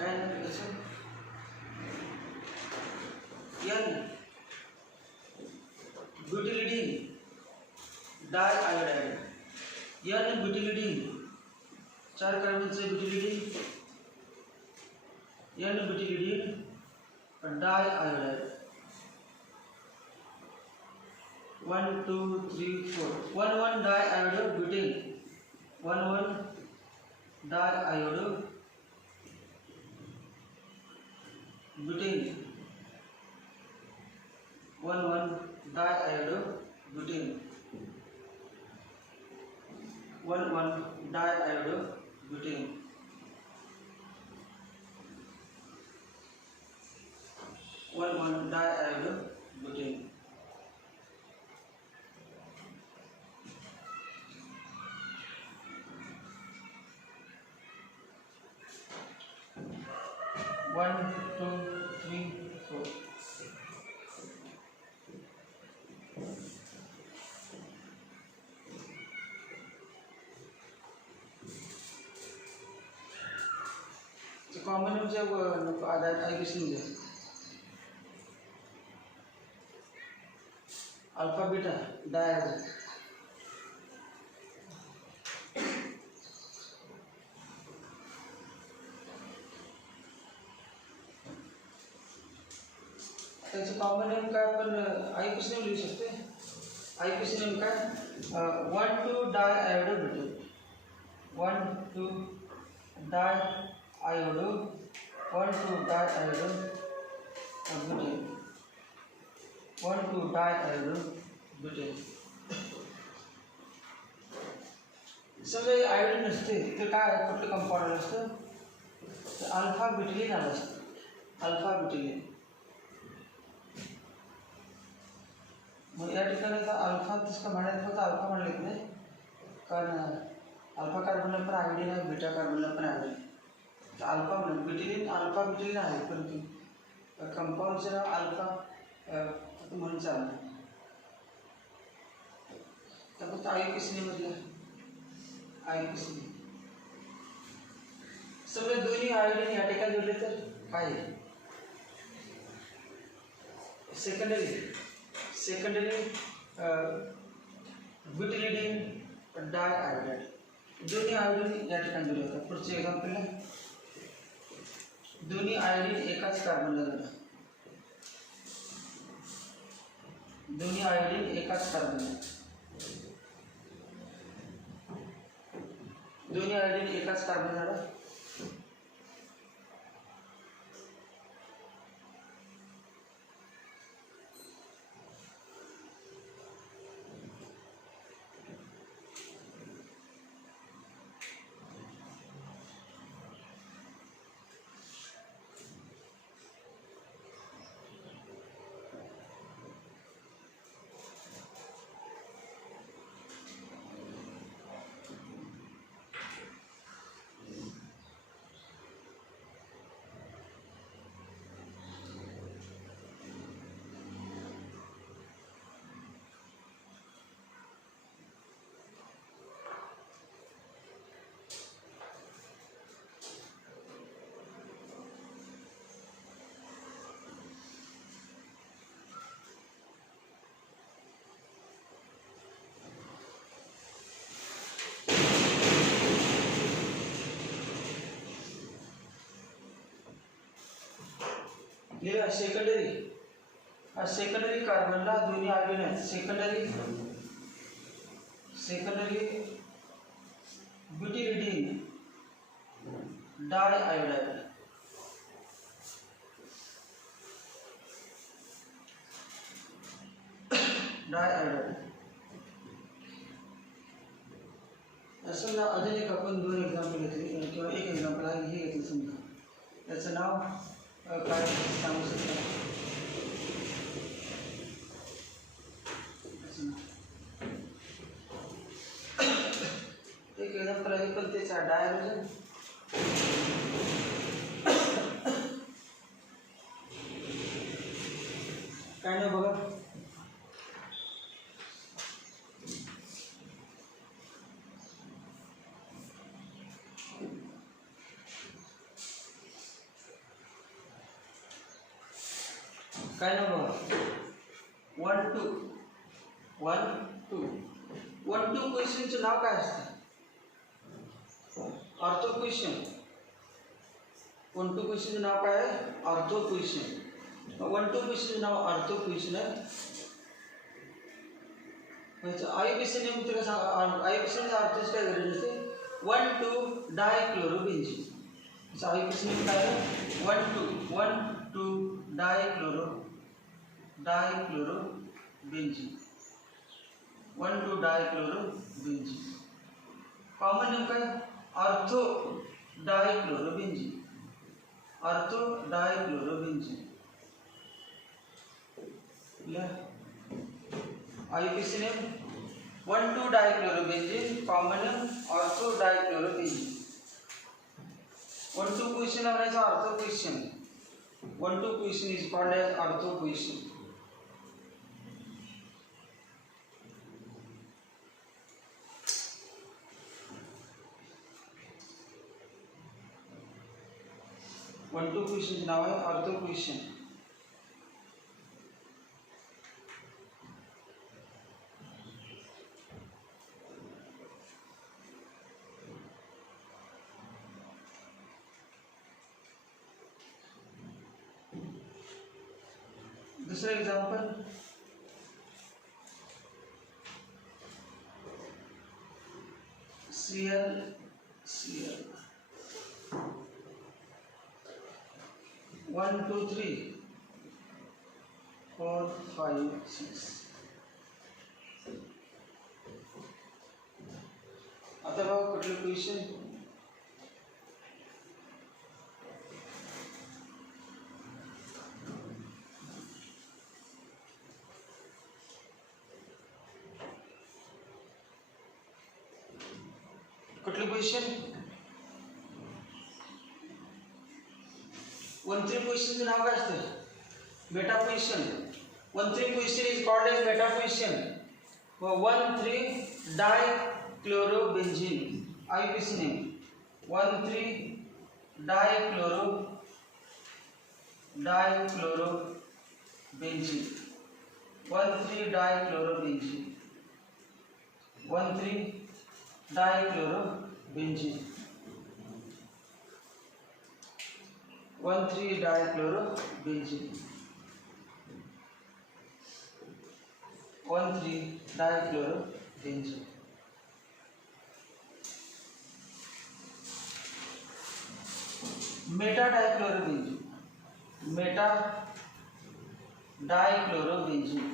काय त्याचं ब्युटिलिडीन डायआयोडाइड. ब्युटिलिडीन, चार कार्बनचे butylidene, butylidene diiodide. 1 2 3 4. 1 diiodo butane. 1 diiodo butane. 1 diiodo butane. 1 diiodo butane. 1 diiodo butane. 1 2 3 4. Common जब आधार IUPAC में अल्फा बीटा डायहाइड्रो. त्याचे कॉमन नेम काय आपण IUPAC नेम लिहू शकते. IUPAC नेम काय, 1 2 डायआयोडो ब्यूटेन. 1 2 डायआयोडो 1 2 डायआयोडो ब्यूटेन. 1 2 डायआयोडो ब्यूटेन. समजा आयोडीन नसते तर काय कुठलं कंपाऊंड असतं, तर अल्फा ब्युटिलिन आलं असतं. अल्फा ब्युटिलिन. मग या ठिकाणी आता अल्फा तसं म्हणायचं फक्त अल्फा म्हणले की नाही, कारण अल्फा कार्बनला पण आयोडीन आहे, बीटा कार्बनला पण आयोडीन. तर अल्फा म्हणून ब्युटिलिन अल्फा ब्युटिलिन आहे, परंतु कंपाऊंडचं नाव अल्फा म्हणून चाललं. तर फक्त IUPAC मधलं IUPAC समजा दोन्ही आयोडीन या ठिकाणी जोडले तर काय आहे? सेकंडरी ब्युटिलिडिन डायआयोडाइड दोन्ही आयोडीन या ठिकाणी जोडले होतात. पुढचे एक्झाम्पल आहे दोन्ही आयोडीन एकाच कार्बनला जोडा. दोन्ही आयोडीन एकाच कार्बनला दोन्ही आयोडीन एकाच कार्बनला जोडा. सेकंडरी कार्बनला दोन्ही आयोडीन आहेत. सेकंडरी ब्युटिलिडिन डायआयोडाइड समजा अजून एक आपण दोन एक्झाम्पल घेतले किंवा एक एक्झाम्पल आहे हे घेतलं. समजा त्याचं नाव काय सांगू शकता? एक एक्झाम्पल आहे पण तेच डायहायड्रोजन काय नाही बघा. काय नाव बघा 1 2 क्वेश्चनचं नाव काय असतं? Ortho question. 1 2 क्वेश्चनचं नाव काय आहे? Ortho question. 1 2 क्वेश्चनचं नाव ऑर्थो क्वेश्चन आहे. आयपीसी नेम तुला सांग. आयपीसीचा अर्थच काय गरज नसते. 1 2 डायक्लोरोबेन्झीन. आयपीसी नेम काय आहे? 1 2 डायक्लोरोबेन्झीन. 1 2 डायक्लोरोबेन्झीन. कॉमन नेम काय? Ortho dichlorobenzene. IUPAC name 1 2 dichlorobenzene. Common name ortho dichlorobenzene. 1 2 question म्हणायचा ortho question. 1 2 question is called as ortho question. One two question नाव आहे ऑर्थो क्वेश्चन. दूसरा एग्जांपल Cl 1 2 3 4 5 6. आता बघा कुठलं क्वेश्चन. कुठलं क्वेश्चन 1 3 क्वेश्चनचं नाव काय असतं? Meta question. 1 3 question is called as meta question. 1 3 dichlorobenzene. IUPAC name 1 3 dichlorobenzene one three dichlorobenzene one three dichlorobenzene one three dichlorobenzene one three dichlorobenzene meta dichlorobenzene meta dichlorobenzene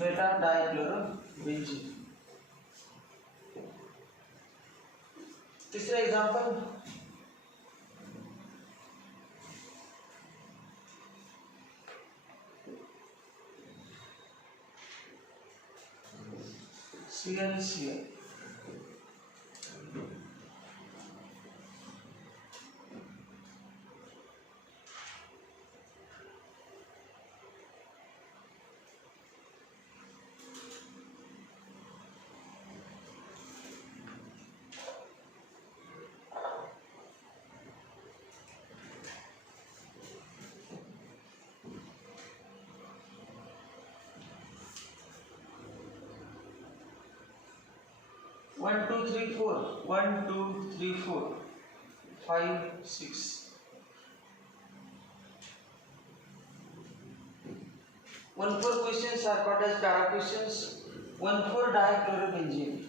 meta dichlorobenzene तीसरा example CnCl 1 2 3 4 1 2 3 4 5 6 1 4 questions are called as para questions 1 4 dichlorobenzene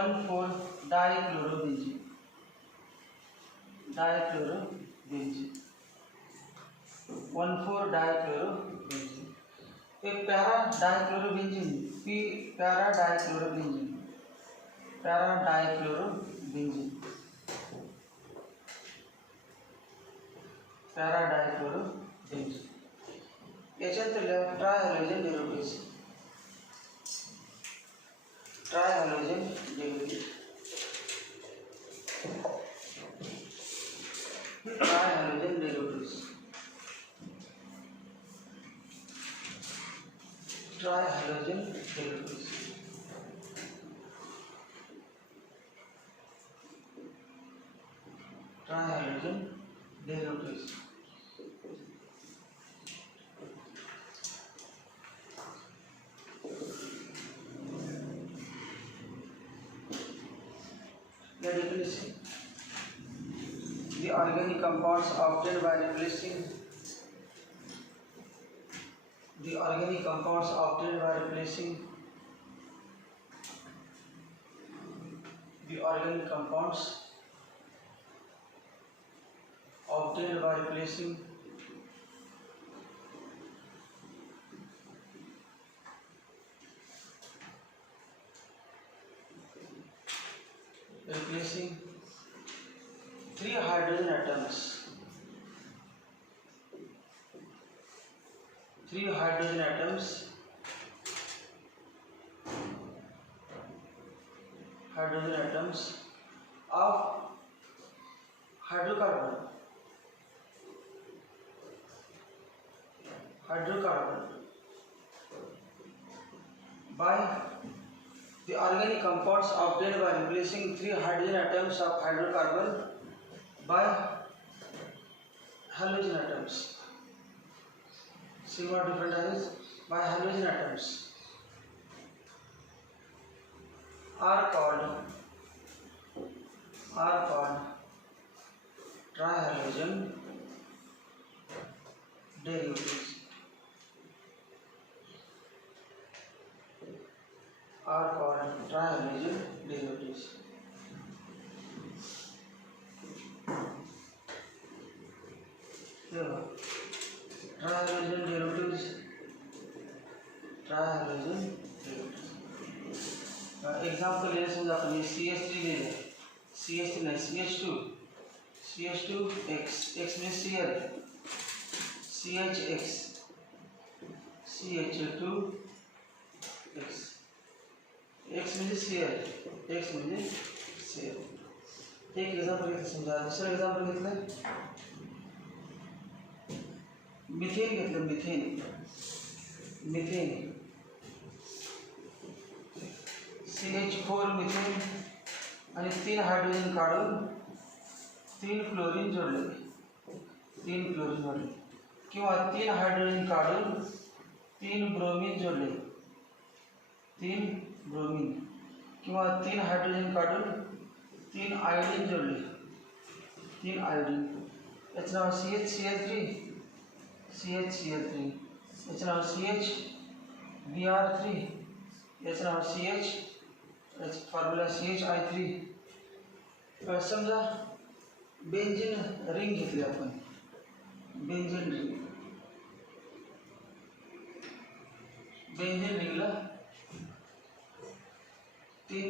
1 4 dichlorobenzene 1 4 dichlorobenzene एक पैरा dichlorobenzene para dichlorobenzene याच्यानंतर trihalogen derivative trihalogen derivative The definition: the organic compounds obtained by replacing the organic compounds obtained by replacing the organic compounds obtained by replacing three hydrogen atoms of hydrocarbon by the organic compounds obtained by replacing three hydrogen atoms of hydrocarbon by halogen atoms. See what different is? By halogen atoms are called trihalogen derivatives. Here, trihalogen derivatives. Example ले समझ अपने CH3 ले लें CH3 नहीं CH2 X में Cl CHX CH2 X में Cl एक example समझा दूसरा एग्जाम्पल कितना मिथेन घेतलं CH4 मिथेन आणि 3 हायड्रोजन काढून 3 क्लोरीन जोडले, 3 क्लोरीन जोडले, किंवा 3 हायड्रोजन काढून 3 ब्रोमीन जोडले, 3 ब्रोमीन, किंवा 3 हायड्रोजन काढून 3 आयोडीन जोडले, 3 आयोडीन. याचं नाव CHCl3, CHCl3. याचं नाव CHBr3. याचं नाव याचं फॉर्म्युला CHI3. समजा बेंझिन रिंग घेतली आपण, बेंझिन रिंग, बेंझिन रिंगला 3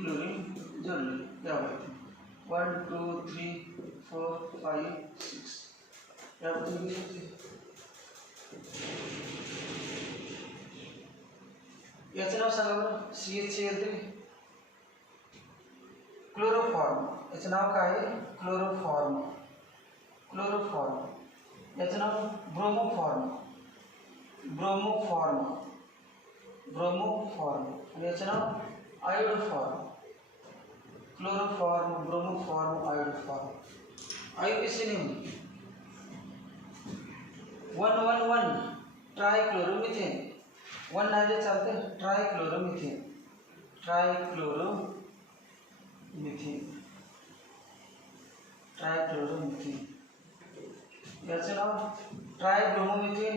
क्लोरीन जोडले यावरती, 1 2 3 4 5 6 यावरती. याचं नाव सांगा बरं. CHCl3. क्लोरोफॉर्म. याचं नाव काय आहे? क्लोरोफॉर्म. क्लोरोफॉर्म. याचं नाव ब्रोमोफॉर्म. ब्रोमोफॉर्म. ब्रोमोफॉर्म. आणि याचं नाव iodoform. Chloroform, bromoform, iodoform. IUPAC 111 trichloromethane. 1 नाही चालते. ट्रायक्लोरोमिथेन. ट्रायक्लोरोमिथेन. ट्रायक्लोरोमिथेन. याचं नाव ट्रायब्रोमोमिथेन.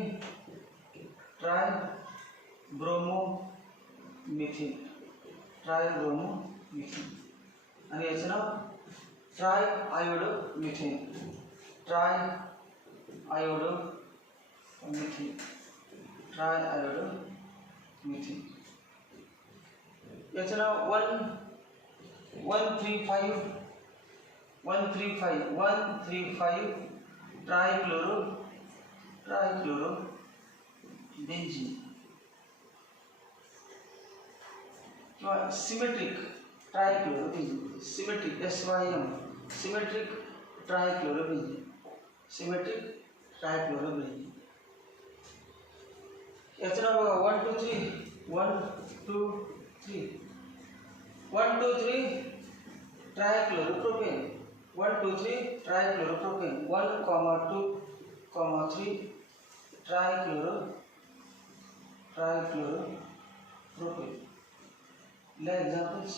ट्रायब्रोमोमिथेन. ट्रायब्रोमोमिथेन. आणि याचं नाव ट्रायआयोडोमिथेन. ट्रायआयोडोमिथेन. ट्रायआयोडोमिथेन. याचं नाव 135 ट्रायक्लोरो बेंझिन. किंवा symmetric trichlorobenzene. Symmetric SYM. Symmetric trichlorobenzene. Symmetric trichlorobenzene. याचं नाव बघा 1 2 3 1 2 3 1 2 3 ट्रायक्लोरोप्रोपेन. 1 2 3 ट्रायक्लोरोप्रोपेन. 1 2 3 ट्रायक्लोरोप्रोपेन. Examples.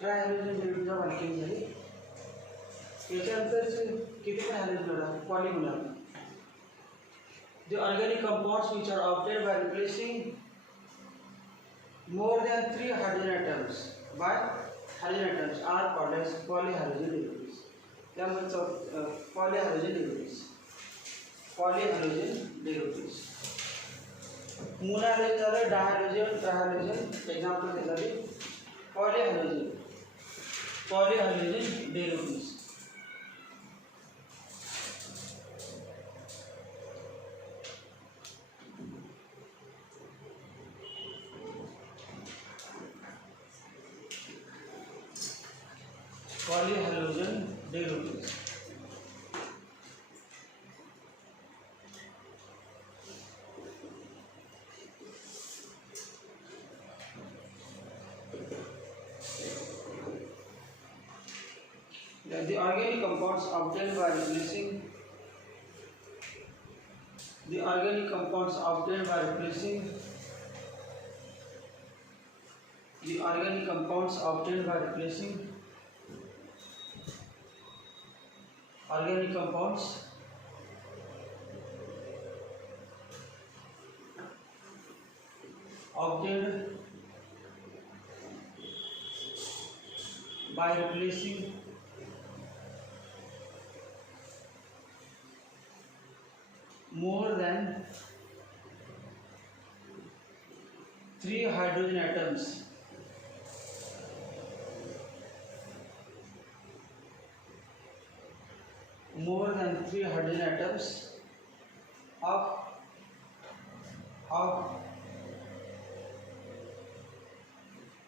ट्रायहायड्रोजन बेंझिनच्या मालिकेने झाली. याच्यानंतर किती पण हायड्रोजन आहे polymer. The organic compounds which are obtained by replacing more than 3 hydrogen atoms by hydrogen atoms are called as polyhalogen derivatives. त्यामुळे polyhalogen derivatives. Polyhalogen derivatives. मोनोहॅलोजन झालं, डायहॅलोजन, ट्रायहॅलोजन. एक्झाम्पल ते झाले polyhalogen. Polyhalogen derivatives. Polyhalogen derivatives. The organic compounds obtained by replacing the organic compounds obtained by replacing the organic compounds obtained by replacing organic compounds obtained by replacing more than 3 hydrogen atoms of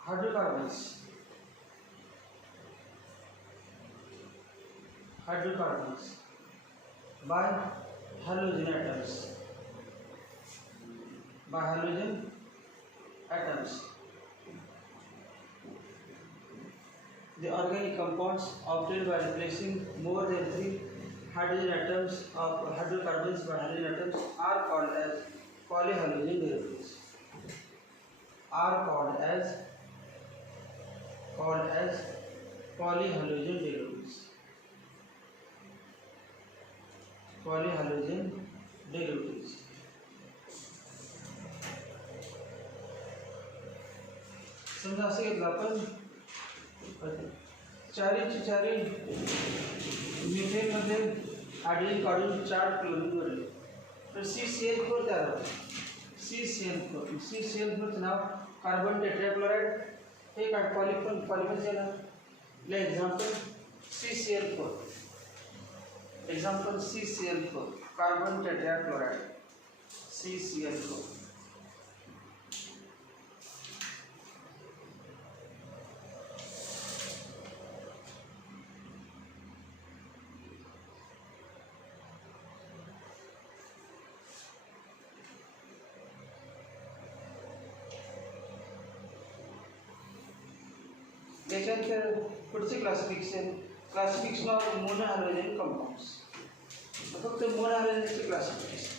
hydrocarbons by halogen atoms. The organic compounds obtained by replacing more than 3 hydrogen atoms of hydrocarbons by halogen atoms are called as polyhalogen derivatives. Polyhalogen derivatives. समजा असं घेतलं आपण चारी मिथेनमध्ये hydrogen काढून 4 chlorine जोडले तर CCl4 तयार होतो. CCl4चं नाव कार्बन टेट्राक्लोराइड. हे काय पॉलिमर झालं. Example CCl4 carbon tetrachloride CCl4. त्याच्यानंतर पुढचे classification of mono hydrogen compounds. फक्त मोनो हायड्रोजनचे क्लासिफिकेशन.